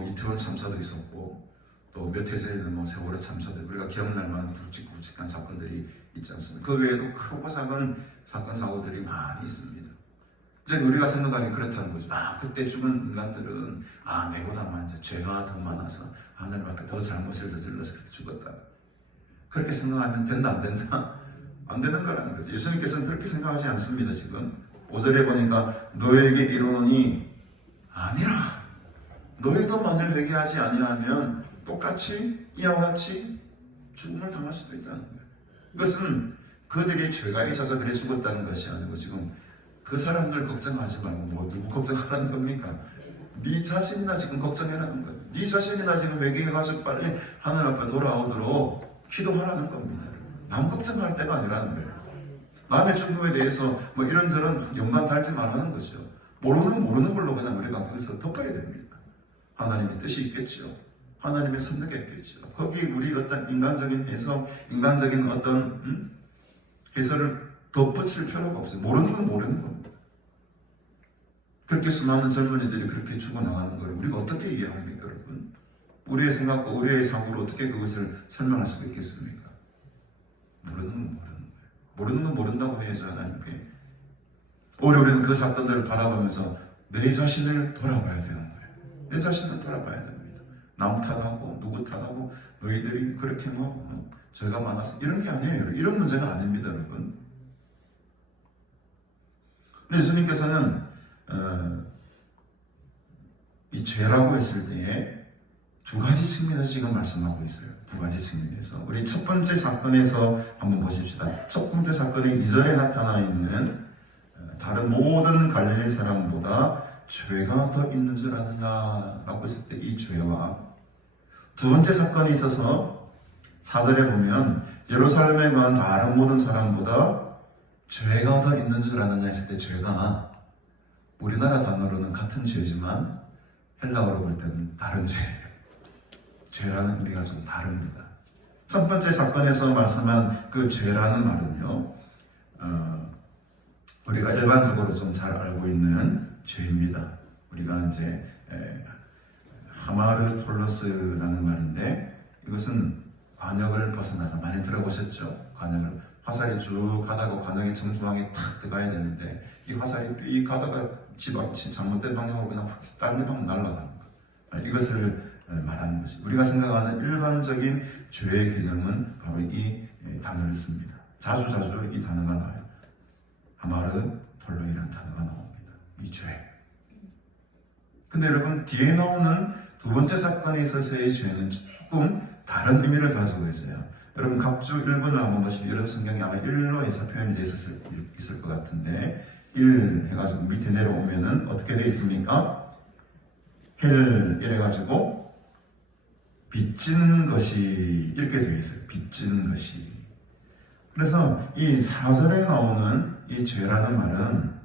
이태원 참사도 있었고, 또 몇 해 전에는 세월호 참사도 우리가 기억날 만한 굵직굵직한 사건들이 있지 않습니까? 그 외에도 크고 작은 사건 사고들이 많이 있습니다. 이제 우리가 생각하기 그렇다는 거죠. 그때 죽은 인간들은 내보다 이제 죄가 더 많아서 하늘 앞에 더 잘못을 저질러서 죽었다. 그렇게 생각하면 된다 안 된다? 안 되는 거라는 거죠. 예수님께서는 그렇게 생각하지 않습니다. 지금 5절에 보니까 너에게 이르노니 아니라 너희도 만일 회개하지 아니하면 똑같이 이와 같이 죽음을 당할 수도 있다는 거예요. 이것은 그들이 죄가 있어서 그래 죽었다는 것이 아니고 지금 그 사람들 걱정하지 말고 뭐 누구 걱정하라는 겁니까? 네 자신이나 지금 걱정해라는 거예요. 네 자신이나 지금 회개해가지고 빨리 하늘 앞에 돌아오도록 기도하라는 겁니다. 남 걱정할 때가 아니라는 거예요. 남의 죽음에 대해서 뭐 이런저런 연관 달지 말라는 거죠. 모르는 걸로 그냥 우리가 거기서 덮어야 됩니다. 하나님의 뜻이 있겠죠. 하나님의 섭리가 있겠죠. 거기 우리 어떤 인간적인 해석, 인간적인 어떤 해설을 덧붙일 필요가 없어요. 모르는 건 모르는 겁니다. 그렇게 수많은 젊은이들이 그렇게 죽어나가는 걸 우리가 어떻게 이해합니까, 여러분? 우리의 생각과 우리의 사고로 어떻게 그것을 설명할 수가 있겠습니까? 모르는 건 모르는 거예요. 모르는 건 모른다고 해야죠, 하나님께. 오히려 우리는 그 사건들을 바라보면서 내 자신을 돌아봐야 되는 거예요. 내 자신을 돌아봐야 됩니다. 남 탓하고 누구 탓하고 너희들이 그렇게 뭐 죄가 많아서 이런 게 아니에요. 이런 문제가 아닙니다, 여러분. 근데 예수님께서는 이 죄라고 했을 때에 두 가지 측면에서 지금 말씀하고 있어요. 두 가지 측면에서. 우리 첫 번째 사건에서 한번 보십시다. 첫 번째 사건이 2절에 나타나 있는 다른 모든 갈릴리 사람보다 죄가 더 있는 줄 아느냐라고 했을 때 이 죄와 두 번째 사건이 있어서 4절에 보면 예루살렘에 간 다른 모든 사람보다 죄가 더 있는 줄 아느냐 했을 때 죄가 우리나라 단어로는 같은 죄지만 헬라어로 볼 때는 다른 죄예요. 죄라는 의미가 좀 다릅니다. 첫 번째 사건에서 말씀한 그 죄라는 말은요, 우리가 일반적으로 좀 잘 알고 있는 죄입니다. 우리가 이제 하마르톨로스라는 말인데 이것은 관역을 벗어나서 많이 들어보셨죠? 관역을 화살이 쭉 가다가 관역의 정중앙에 탁 들어가야 되는데 이 화살이 삐 가다가 집 앞 잘못된 방향으로 그냥 딴 데 방향 날아가는 것. 이것을 말하는 것이 우리가 생각하는 일반적인 죄의 개념은 바로 이 단어를 씁니다. 자주 이 단어가 나와요. 하마르톨로이라는 단어가 나옵니다. 이 죄. 근데 여러분 뒤에 나오는 두 번째 사건에 있어서의 죄는 조금 다른 의미를 가지고 있어요. 여러분 각주 1번을 한번 보시면 여러분 성경에 아마 1로 해서 표현되어 있을 것 같은데 1 해가지고 밑에 내려오면은 어떻게 되어 있습니까? 헬 이래가지고 빚진 것이 이렇게 되어 있어요. 빚진 것이. 그래서 이 4절에 나오는 이 죄라는 말은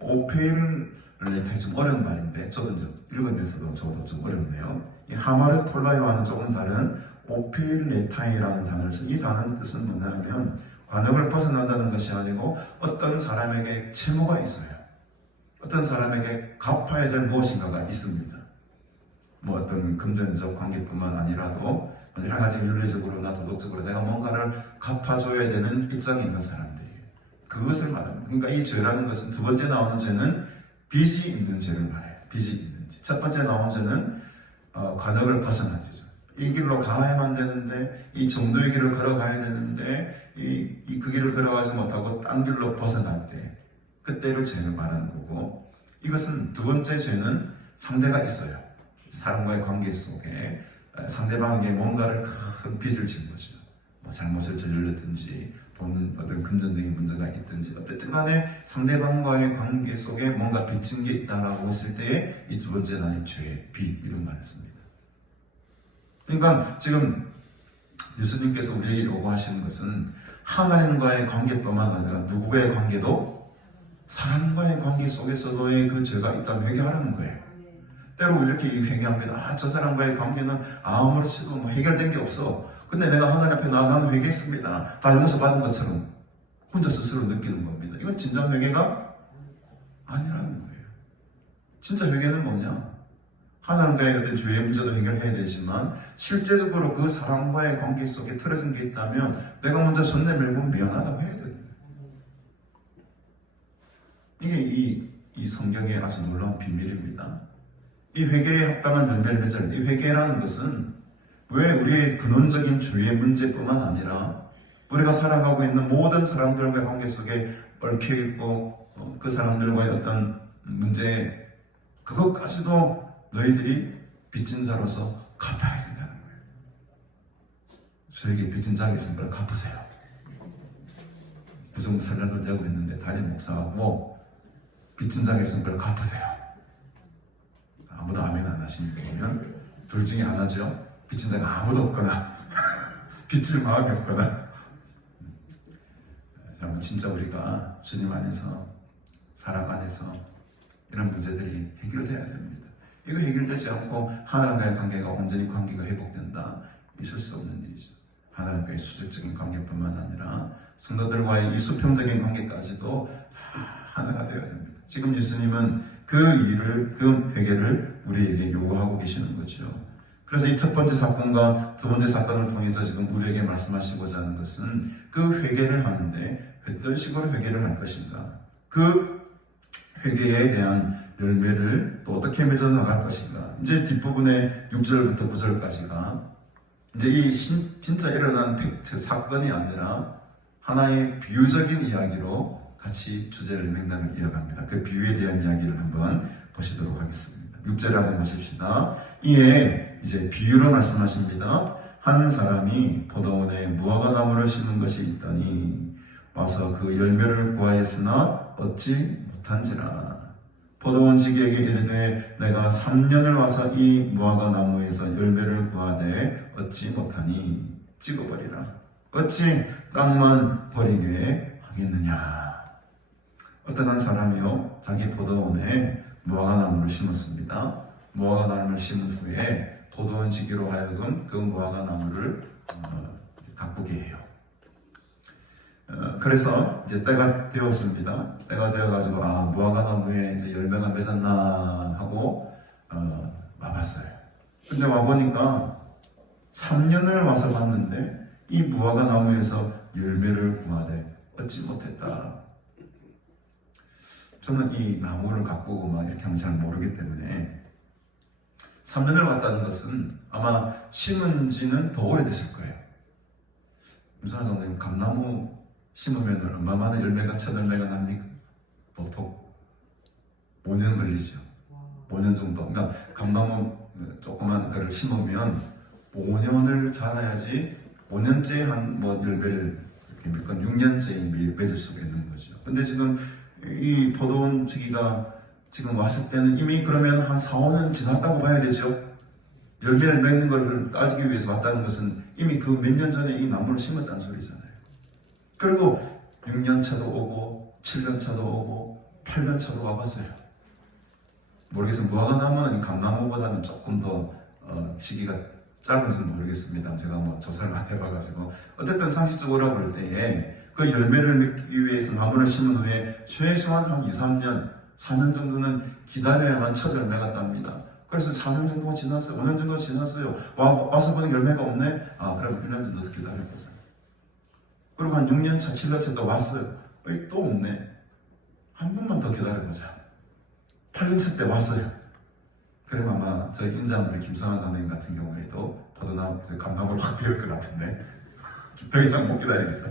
오페일레타이 좀 어려운 말인데 저도 좀 읽으면서도 저도 좀 어렵네요. 이 하마르톨라이와는 조금 다른 오페일레타이라는 단어를 쓴 이 단어의 뜻은 뭐냐면 관역을 벗어난다는 것이 아니고 어떤 사람에게 채무가 있어요. 어떤 사람에게 갚아야 될 무엇인가가 있습니다. 뭐 어떤 금전적 관계뿐만 아니라도 여러 가지 윤리적으로나 도덕적으로 내가 뭔가를 갚아줘야 되는 입장에 있는 사람들이에요. 그것을 말합니다. 그러니까 이 죄라는 것은 두 번째 나오는 죄는 빚이 있는 죄를 말해요. 빚이 있는 죄. 첫 번째 나오는 죄는 관역을 벗어난 죄죠. 이 길로 가야만 되는데 이 정도의 길을 걸어가야 되는데 그 길을 걸어가지 못하고 딴 길로 벗어날 때 그때를 죄를 말하는 거고 이것은 두 번째 죄는 상대가 있어요. 사람과의 관계 속에 상대방에게 뭔가를 큰 빚을 진 거죠. 뭐 잘못을 저질렀든지 어떤 금전적인 문제가 있든지 어쨌든 간에 상대방과의 관계 속에 뭔가 빚진 게 있다라고 했을 때에 이 두 번째 단위 죄, 빚 이런 말을 씁니다. 그러니까 지금 예수님께서 우리에게 요구하시는 것은 하나님과의 관계뿐만 아니라 누구와의 관계도 사람과의 관계 속에서도의 그 죄가 있다면 회개하라는 거예요. 때로 이렇게 회개합니다. 저 사람과의 관계는 아무렇지도 뭐 해결된 게 없어. 근데 내가 하나님 앞에 나는 회개했습니다. 다 용서받은 것처럼 혼자 스스로 느끼는 겁니다. 이건 진짜 회개가 아니라는 거예요. 진짜 회개는 뭐냐? 하나님과의 어떤 죄의 문제도 해결해야 되지만 실제적으로 그 사람과의 관계 속에 틀어진 게 있다면 내가 먼저 손 내밀고 미안하다고 해야 됩니다. 이게 이 성경의 아주 놀라운 비밀입니다. 이 회개에 합당한 열매를 맺어야 이 회개라는 것은 왜 우리의 근원적인 죄의 문제뿐만 아니라 우리가 살아가고 있는 모든 사람들과의 관계 속에 얽혀있고 그 사람들과의 어떤 문제, 그것까지도 너희들이 빚진 자로서 갚아야 된다는 거예요. 저에게 빚진 자가 있으면 그걸 갚으세요. 구정설련을 내고 있는데 담임 목사하고 빚진 자가 있으면 그걸 갚으세요. 아무도 아멘 안 하시는 거면 둘 중에 하나죠. 빚진 자가 아무도 없거나 빚질 마음이 없거나. 진짜 우리가 주님 안에서, 사랑 안에서 이런 문제들이 해결돼야 됩니다. 이거 해결되지 않고 하나님과의 관계가 온전히 관계가 회복된다, 있을 수 없는 일이죠. 하나님과의 수직적인 관계뿐만 아니라 성도들과의 이 수평적인 관계까지도 하나가 되어야 됩니다. 지금 예수님은 그 일을, 그 회개를 우리에게 요구하고 계시는 거죠. 그래서 이 첫 번째 사건과 두 번째 사건을 통해서 지금 우리에게 말씀하시고자 하는 것은 그 회개를 하는데 어떤 식으로 회개를 할 것인가, 그 회개에 대한 열매를 또 어떻게 맺어 나갈 것인가. 이제 뒷부분에 6절부터 9절까지가 이제 이 진짜 일어난 팩트, 사건이 아니라 하나의 비유적인 이야기로 같이 주제를, 맥락을 이어갑니다. 그 비유에 대한 이야기를 한번 보시도록 하겠습니다. 6절에 한번 보십시다. 이에 이제 비유로 말씀하십니다. 한 사람이 포도원에 무화과 나무를 심은 것이 있더니 와서 그 열매를 구하였으나 얻지 못한지라. 포도원 지기에게 이르되 내가 3년을 와서 이 무화과 나무에서 열매를 구하되 얻지 못하니 찍어버리라. 어찌 땅만 버리게 하겠느냐. 어떤 한 사람이요, 자기 포도원에 무화과 나무를 심었습니다. 무화과 나무를 심은 후에 포도원 지기로 하여금 그 무화과 나무를 가꾸게 해요. 그래서 이제 때가 되었습니다. 때가 되어가지고 무화과 나무에 이제 열매가 맺었나 하고 와봤어요. 근데 와보니까 3년을 와서 봤는데 이 무화과 나무에서 열매를 구하되 얻지 못했다. 저는 이 나무를 가꾸고 막 이렇게 하면 잘 모르기 때문에 3년을 왔다는 것은 아마 심은 지는 더 오래됐을 거예요. 김선아 선생님, 감나무 심으면 얼마 만에 열매가, 첫 열매가 납니까? 보통 5년 걸리죠. 5년 정도. 그러니까 감나무 조그만 거를 심으면 5년을 자라야지 5년째 한 열매를 이렇게 몇 건 6년째 맺을 수가 있는 거죠. 근데 지금 이 포도원 주기가 지금 왔을 때는 이미 그러면 한 4, 5년 지났다고 봐야 되죠. 열매를 맺는 것을 따지기 위해서 왔다는 것은 이미 그 몇 년 전에 이 나무를 심었다는 소리잖아요. 그리고 6년 차도 오고 7년 차도 오고 8년 차도 와봤어요. 모르겠어요. 무화과 나무는 감나무보다는 조금 더 시기가 짧은지는 모르겠습니다. 제가 뭐 조사를 안 해봐가지고. 어쨌든 상식적으로 볼 때에 그 열매를 맺기 위해서 나무를 심은 후에 최소한 한 2, 3년, 4년 정도는 기다려야만 첫 열매가 땁니다. 그래서 4년 정도가 지났어요. 5년 정도 지났어요. 와서 보니 열매가 없네? 그럼 1년 정도 더 기다려보자. 그리고 한 6년 차, 7년 차도 왔어요. 또 없네. 한 번만 더 기다려보자. 8년 차 때 왔어요. 그럼 아마 저희 인자한 우리 김성환 선생님 같은 경우에도 포도나무, 감나무를 확 피울 것 같은데 더 이상 못 기다리겠다.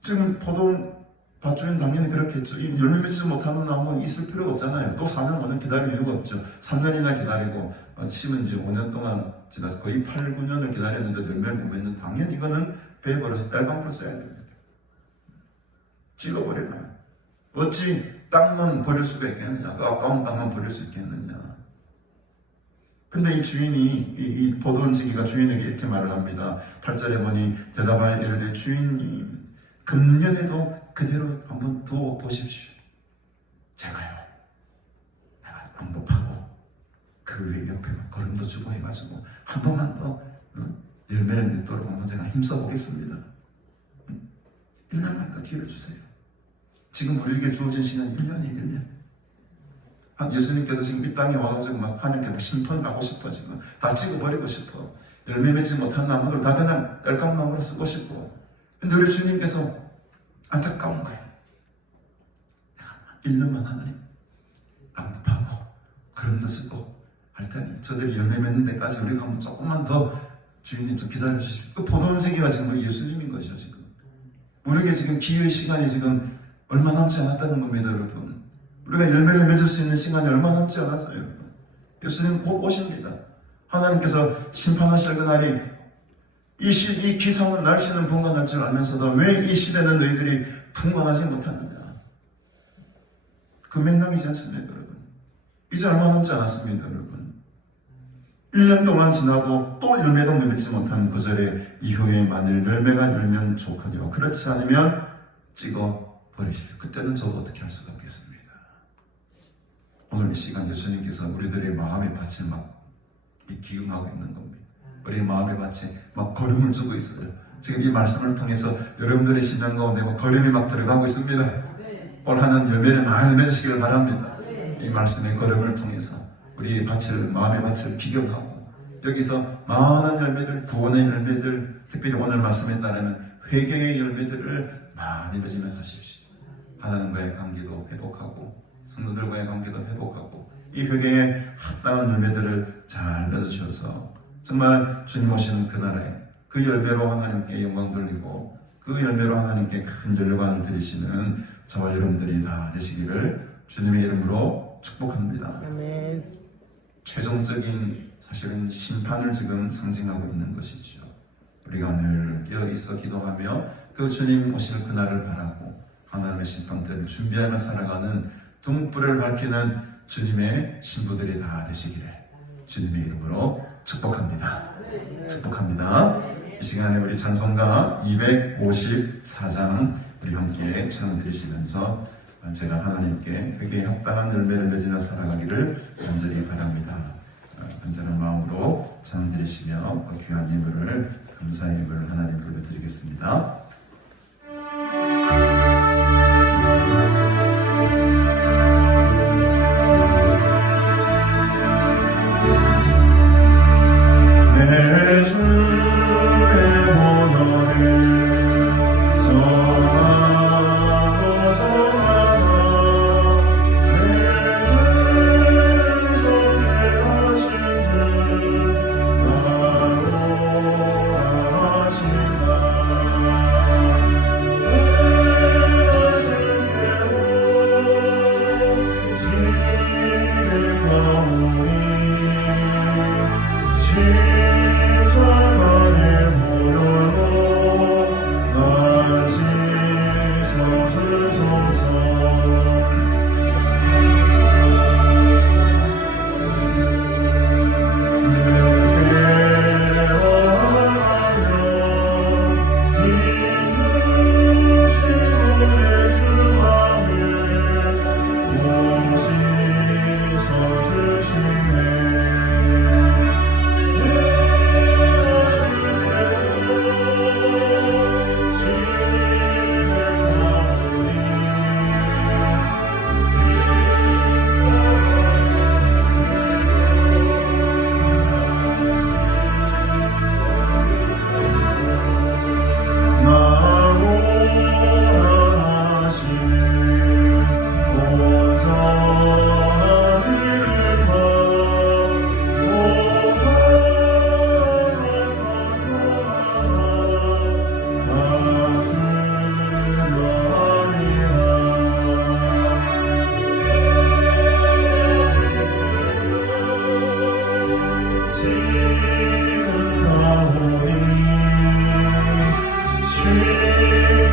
지금 포도 밭주인 당연히 그렇겠죠. 이 열매 맺지 못하는 나무는 있을 필요가 없잖아요. 또 4년, 5년 기다릴 이유가 없죠. 3년이나 기다리고 심은 지 5년 동안 지나서 거의 8, 9년을 기다렸는데 열매를 못 맺는, 당연히 이거는 배에 버려서 딸방울을 써야 됩니다. 찍어버리나요? 어찌 땅만 버릴 수가 있겠느냐? 그 아까운 땅만 버릴 수 있겠느냐? 근데 이 주인이, 이 포도원 지기가 주인에게 이렇게 말을 합니다. 8절에 보니 대답하여 이르되 주인님, 금년에도 그대로 한번 두어 보십시오. 제가요, 내가 방법하고 그 위에 옆에 걸음도 주고 해가지고 한 번만 더 열매를 맺도록 한번 제가 힘써 보겠습니다. 1년만 더 기회를 주세요. 지금 우리에게 주어진 시간 1년이에요, 1년. 예수님께서 지금 이 땅에 와가지고 막 하나님께 막 심판을 하고 싶어. 지금 다 찍어버리고 싶어. 열매 맺지 못한 나무들 다 그냥 땔감나무로 쓰고 싶어. 근데 우리 주님께서 안타까운 거예요. 내가 1년만 하나님 방법하고 그름도 쓰고 할 테니 저들이 열매 맺는 데까지 우리가 한번 조금만 더 주인님 좀 기다려주십시오. 그 보도음새기가 지금 우리 예수님인 것이죠. 지금 우리에게 지금 기회의 시간이 지금 얼마 남지 않았다는 겁니다. 여러분, 우리가 열매를 맺을 수 있는 시간이 얼마 남지 않았어요. 여러분, 예수님 곧 오십니다. 하나님께서 심판하실 그날이 이 기상은 날씨는 분간할 줄 알면서도 왜 이 시대는 너희들이 분간하지 못하느냐. 그 맥락이지 않습니까, 여러분? 이제 얼마 남지 않았습니다, 여러분. 1년 동안 지나도 또 열매도 맺지 못한 구절에 이후에 만일 열매가 열면 좋거니와 그렇지 않으면 찍어 버리십시오. 그때는 저도 어떻게 할 수가 없겠습니다. 오늘 이 시간 예수님께서 우리들의 마음의 밭을 막 기응하고 있는 겁니다. 우리의 마음의 밭에 막 걸음을 주고 있어요. 지금 이 말씀을 통해서 여러분들의 심령 가운데 막 걸음이 막 들어가고 있습니다. 올 한해 열매를 많이 맺으시길 바랍니다. 이 말씀의 걸음을 통해서 우리의 밭을, 마음의 밭을 기경하고 여기서 많은 열매들, 구원의 열매들, 특별히 오늘 말씀에 따르면 회개의 열매들을 많이 맺으며 사십시오. 하나님과의 관계도 회복하고 성도들과의 관계도 회복하고 이 회개에 합당한 열매들을 잘 맺으셔서 정말 주님 오시는 그날에 그 열매로 하나님께 영광 돌리고 그 열매로 하나님께 큰 열매관을 드리시는 저와 여러분들이 다 되시기를 주님의 이름으로 축복합니다. 아멘. 최종적인 사실은 심판을 지금 상징하고 있는 것이죠. 우리가 늘 깨어 있어 기도하며 그 주님 오실 그날을 바라고 하나님의 심판대를 준비하며 살아가는 등불을 밝히는 주님의 신부들이 다 되시기를 주님의 이름으로 축복합니다. 축복합니다. 이 시간에 우리 찬송가 254장 우리 함께 찬양 드리시면서 제가 하나님께 회개에 합당한 열매를 맺으며 살아가기를 간절히 바랍니다. 간절한 마음으로 찬양 드리시며 귀한 예물을 감사의 예물을 하나님께 올려드리겠습니다. 내 주의 보혈을 전하고 전하라 내 죄를 정케 하신 주 나오라 하신다 내가 주께로 지혜가 오니 십자가의 보혈로 날 씻어주소서 주께 원하며 이끄시고 예수 안에 몸 씻어주시네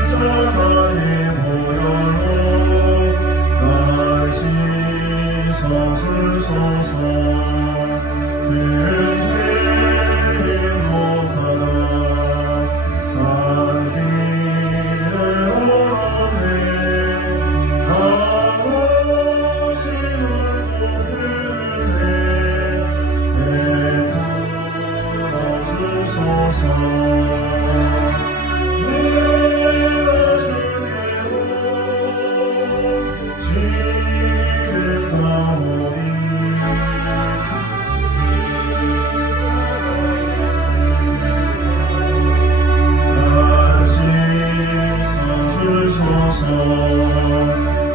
십자가의 보혈로 날 씻어주소서 그 죄인 못하다 산 길을 오르네 한없이 옳고 그르네 베풀어 주소서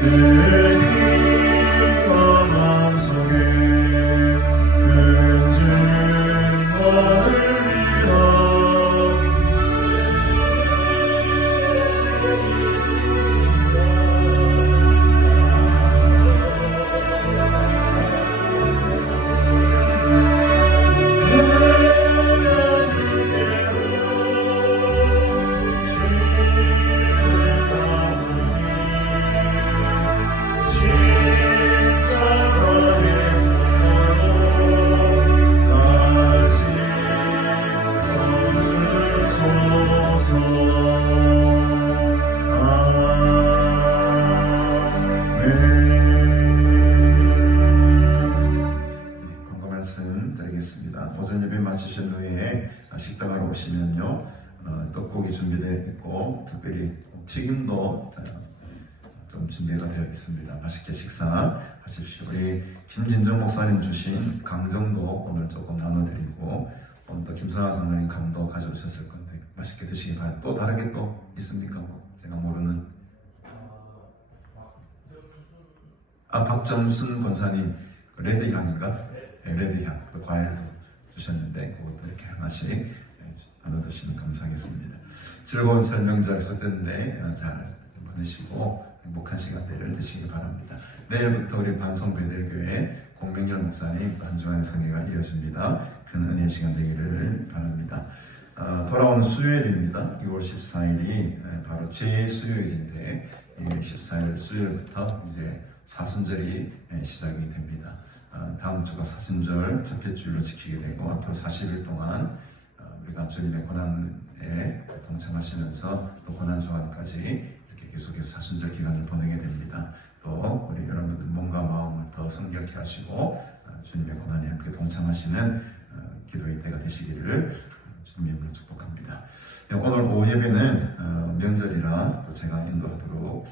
그 피가 마음속에 큰 증거를 믿어 특별히 튀김도 좀 준비가 되어 있습니다. 맛있게 식사하십시오. 우리 김진정 목사님 주신 강정도 오늘 조금 나눠드리고, 오늘 또 김선아 장로님 감도 가져오셨을 건데 맛있게 드시기 바랍니다. 또 다르게 또 있습니까? 뭐 제가 모르는. 박정순 권사님 레드향인가? 네, 레드향 또 과일도 주셨는데 그것도 이렇게 하나씩 나눠 드시면 감사하겠습니다. 즐거운 설명 잘 있었는데 잘 보내시고 행복한 시간대를 되시기 바랍니다. 내일부터 우리 반송배들교회 공명열 목사님 한 주간의 설교가 이어집니다. 큰 은혜의 시간 되기를 바랍니다. 돌아오는 수요일입니다. 6월 14일이 바로 제 수요일인데 14일 수요일부터 이제 사순절이 시작이 됩니다. 다음 주가 사순절 첫째 주일로 지키게 되고 앞으로 40일 동안 우리가 주님의 고난에 동참하시면서 또 고난 주간까지 이렇게 계속해서 사순절 기간을 보내게 됩니다. 또 우리 여러분들 몸과 마음을 더 성결케 하시고 주님의 고난에 함께 동참하시는 기도의 때가 되시기를 주님을 축복합니다. 오늘 오후 예배는 명절이라 또 제가 인도하도록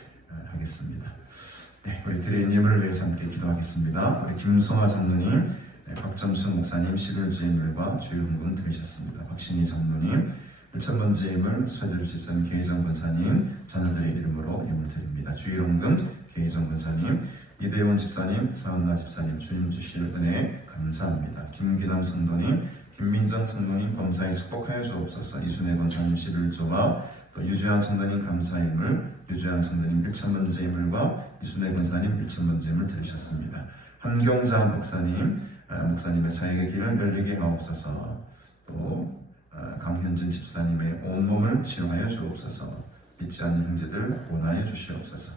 하겠습니다. 네, 우리 드레이님을 위해서 함께 기도하겠습니다. 우리 김성화 장로님, 박점수 목사님 11주임물과 주일훈금 드리셨습니다. 박신희 장로님, 1,000번째 서재주 집사님, 계희정 권사님, 자녀들의 이름으로 예물 드립니다. 주일훈금, 계희정 권사님, 이대원 집사님, 사은나 집사님, 주님 주실 은혜 감사합니다. 김기담 성도님, 김민정 성도님 범사에 축복하여 주옵소서. 이순애 권사님 11조와 또 유주한 성도님 감사임을, 유주한 성도님 1,000번째 예물과 이순애 권사님 1,000번째 예물 드리셨습니다. 한경자 목사님의 사역의 길을 열리게 하옵소서. 또 강현진 집사님의 온몸을 치유하여 주옵소서. 믿지 않는 형제들 구원하여 주시옵소서.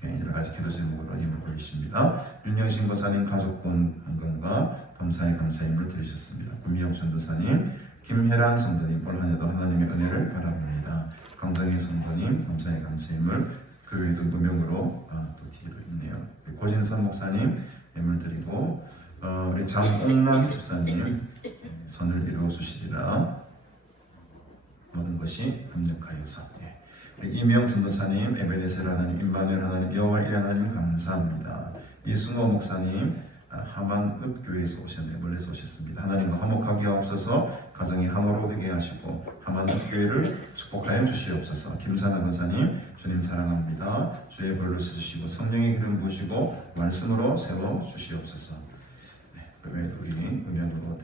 이렇게 여러 가지 기도 제목으로 힘을 올리십니다. 윤영신 권사님 가족 구원금과 범사의 감사임을 드리셨습니다. 구미영 전도사님, 김혜란 성도님 올 한해도 하나님의 은혜를 바랍니다. 강정희 성도님 범사의 감사임을 그 외에도 무명으로 또 기도 있네요. 고진선 목사님 예물 드리고 우리 장옥남 집사님 선을 이루어 주시리라 모든 것이 합력하여서. 우리 이명 전도사님 에베네셀 하나님, 임마누엘 하나님, 여호와 일 하나님 감사합니다. 이승호 목사님 하만읍 교회에서 오셨네요. 멀리서 오셨습니다. 하나님과 화목하게 하옵소서. 가정이 하나로 되게 하시고 하만읍 교회를 축복하여 주시옵소서. 김사나 권사님 주님 사랑합니다. 주의 벌로 쓰시고 성령의 기름 부으시고 말씀으로 세워 주시옵소서. 네, 그 외에도 우리 음연으로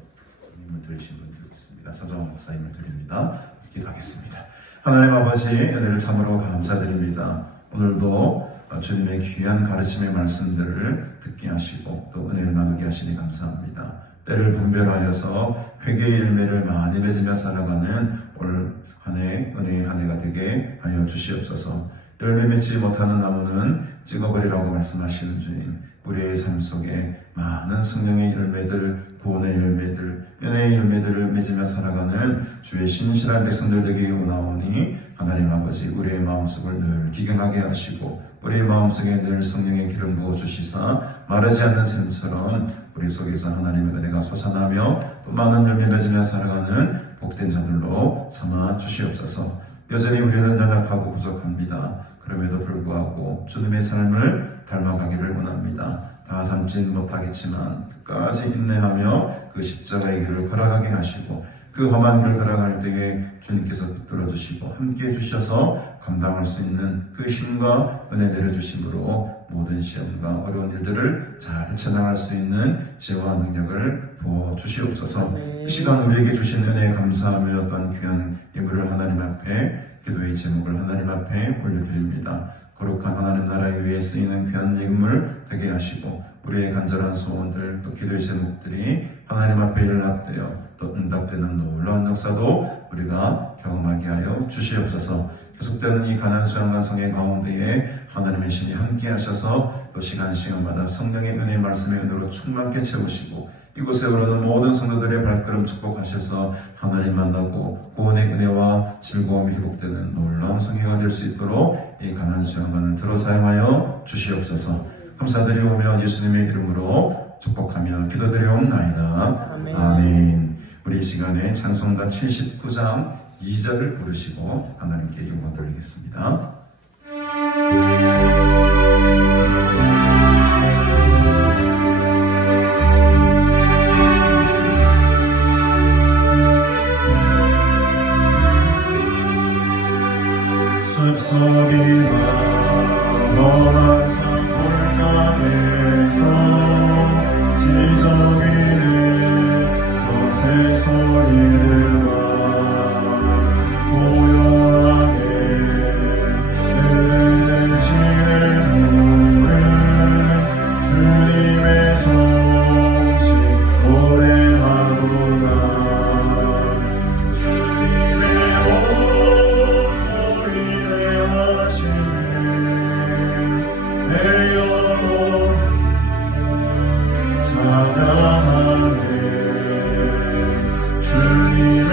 힘을 드리신 분들 있습니다. 서정원 목사님을 드립니다. 기도하겠습니다. 하나님 아버지 은혜를 참으로 감사드립니다. 오늘도 주님의 귀한 가르침의 말씀들을 듣게 하시고 또 은혜를 나누게 하시니 감사합니다. 때를 분별하여서 회개의 열매를 많이 맺으며 살아가는 올 한 해 은혜의 한 해가 되게 하여 주시옵소서. 열매 맺지 못하는 나무는 찍어버리라고 말씀하시는 주님, 우리의 삶 속에 많은 성령의 열매들, 구원의 열매들, 은혜의 열매들을 맺으며 살아가는 주의 신실한 백성들 되기 원하오니 하나님 아버지 우리의 마음속을 늘 기경하게 하시고 우리의 마음속에 늘 성령의 기름 부어 주시사 마르지 않는 샘처럼 우리 속에서 하나님의 은혜가 솟아나며 또 많은 열매 맺으며 살아가는 복된 자들로 삼아 주시옵소서. 여전히 우리는 연약하고 부족합니다. 그럼에도 불구하고 주님의 삶을 닮아가기를 원합니다. 다 닮진 못하겠지만 끝까지 인내하며 그 십자가의 길을 걸어가게 하시고 그 험한 길 걸어갈 때에 주님께서 붙들어 주시고 함께 해주셔서 감당할 수 있는 그 힘과 은혜 내려주심으로 모든 시험과 어려운 일들을 잘 헤쳐나갈 수 있는 지혜와 능력을 부어 주시옵소서. 이 시간 우리에게 주신 은혜에 감사하며 또한 귀한 예물을 하나님 앞에, 기도의 제목을 하나님 앞에 올려드립니다. 거룩한 하나님 나라에 위해 쓰이는 귀한 예물 되게 하시고 우리의 간절한 소원들 또 기도의 제목들이 하나님 앞에 연락되어 또 응답되는 놀라운 역사도 우리가 경험하게 하여 주시옵소서. 계속되는 이 가난 수양관 성의 가운데에 하나님의 신이 함께 하셔서 또 시간마다 성령의 은혜 말씀의 은혜로 충만케 채우시고 이곳에 오르는 모든 성도들의 발걸음 축복하셔서 하나님 만나고 구원의 은혜와 즐거움이 회복되는 놀라운 성회가 될 수 있도록 이 가난 수양관을 들어 사용하여 주시옵소서. 감사드리오며 예수님의 이름으로 축복하며 기도드리옵나이다. 아멘. 우리 이 시간에 찬송가 79장 2절을 부르시고 하나님께 영광 돌리겠습니다. 숲속이나 험한 산 골짜기에서 지저귀는 서새 소리들과 고요하게 흐르는 시내 물은 주님의 솜씨 노래하구나. 주님의 내 영혼 찬양하네. 주님의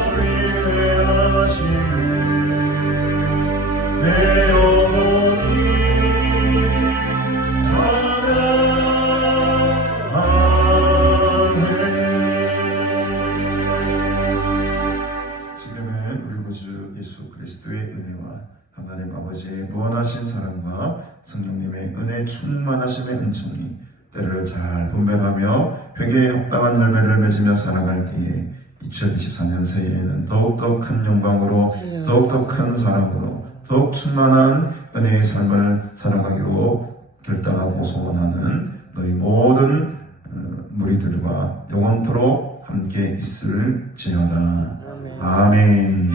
오리에 하시네. 내 영혼이 찬양하네. 지금은 우리 구주 예수 그리스도의 은혜와 하나님 아버지의 무한하신 사랑과 성령님의 은혜 충만하심의 은총이 때를 잘 분배하며 회개에 합당한 열매를 맺으며 살아갈 때에 2024년 새해에는 더욱더 큰 영광으로 더욱더 큰 사랑으로 더욱 충만한 은혜의 삶을 살아가기로 결단하고 소원하는 너희 모든 무리들과 영원토록 함께 있을지어다. 아멘.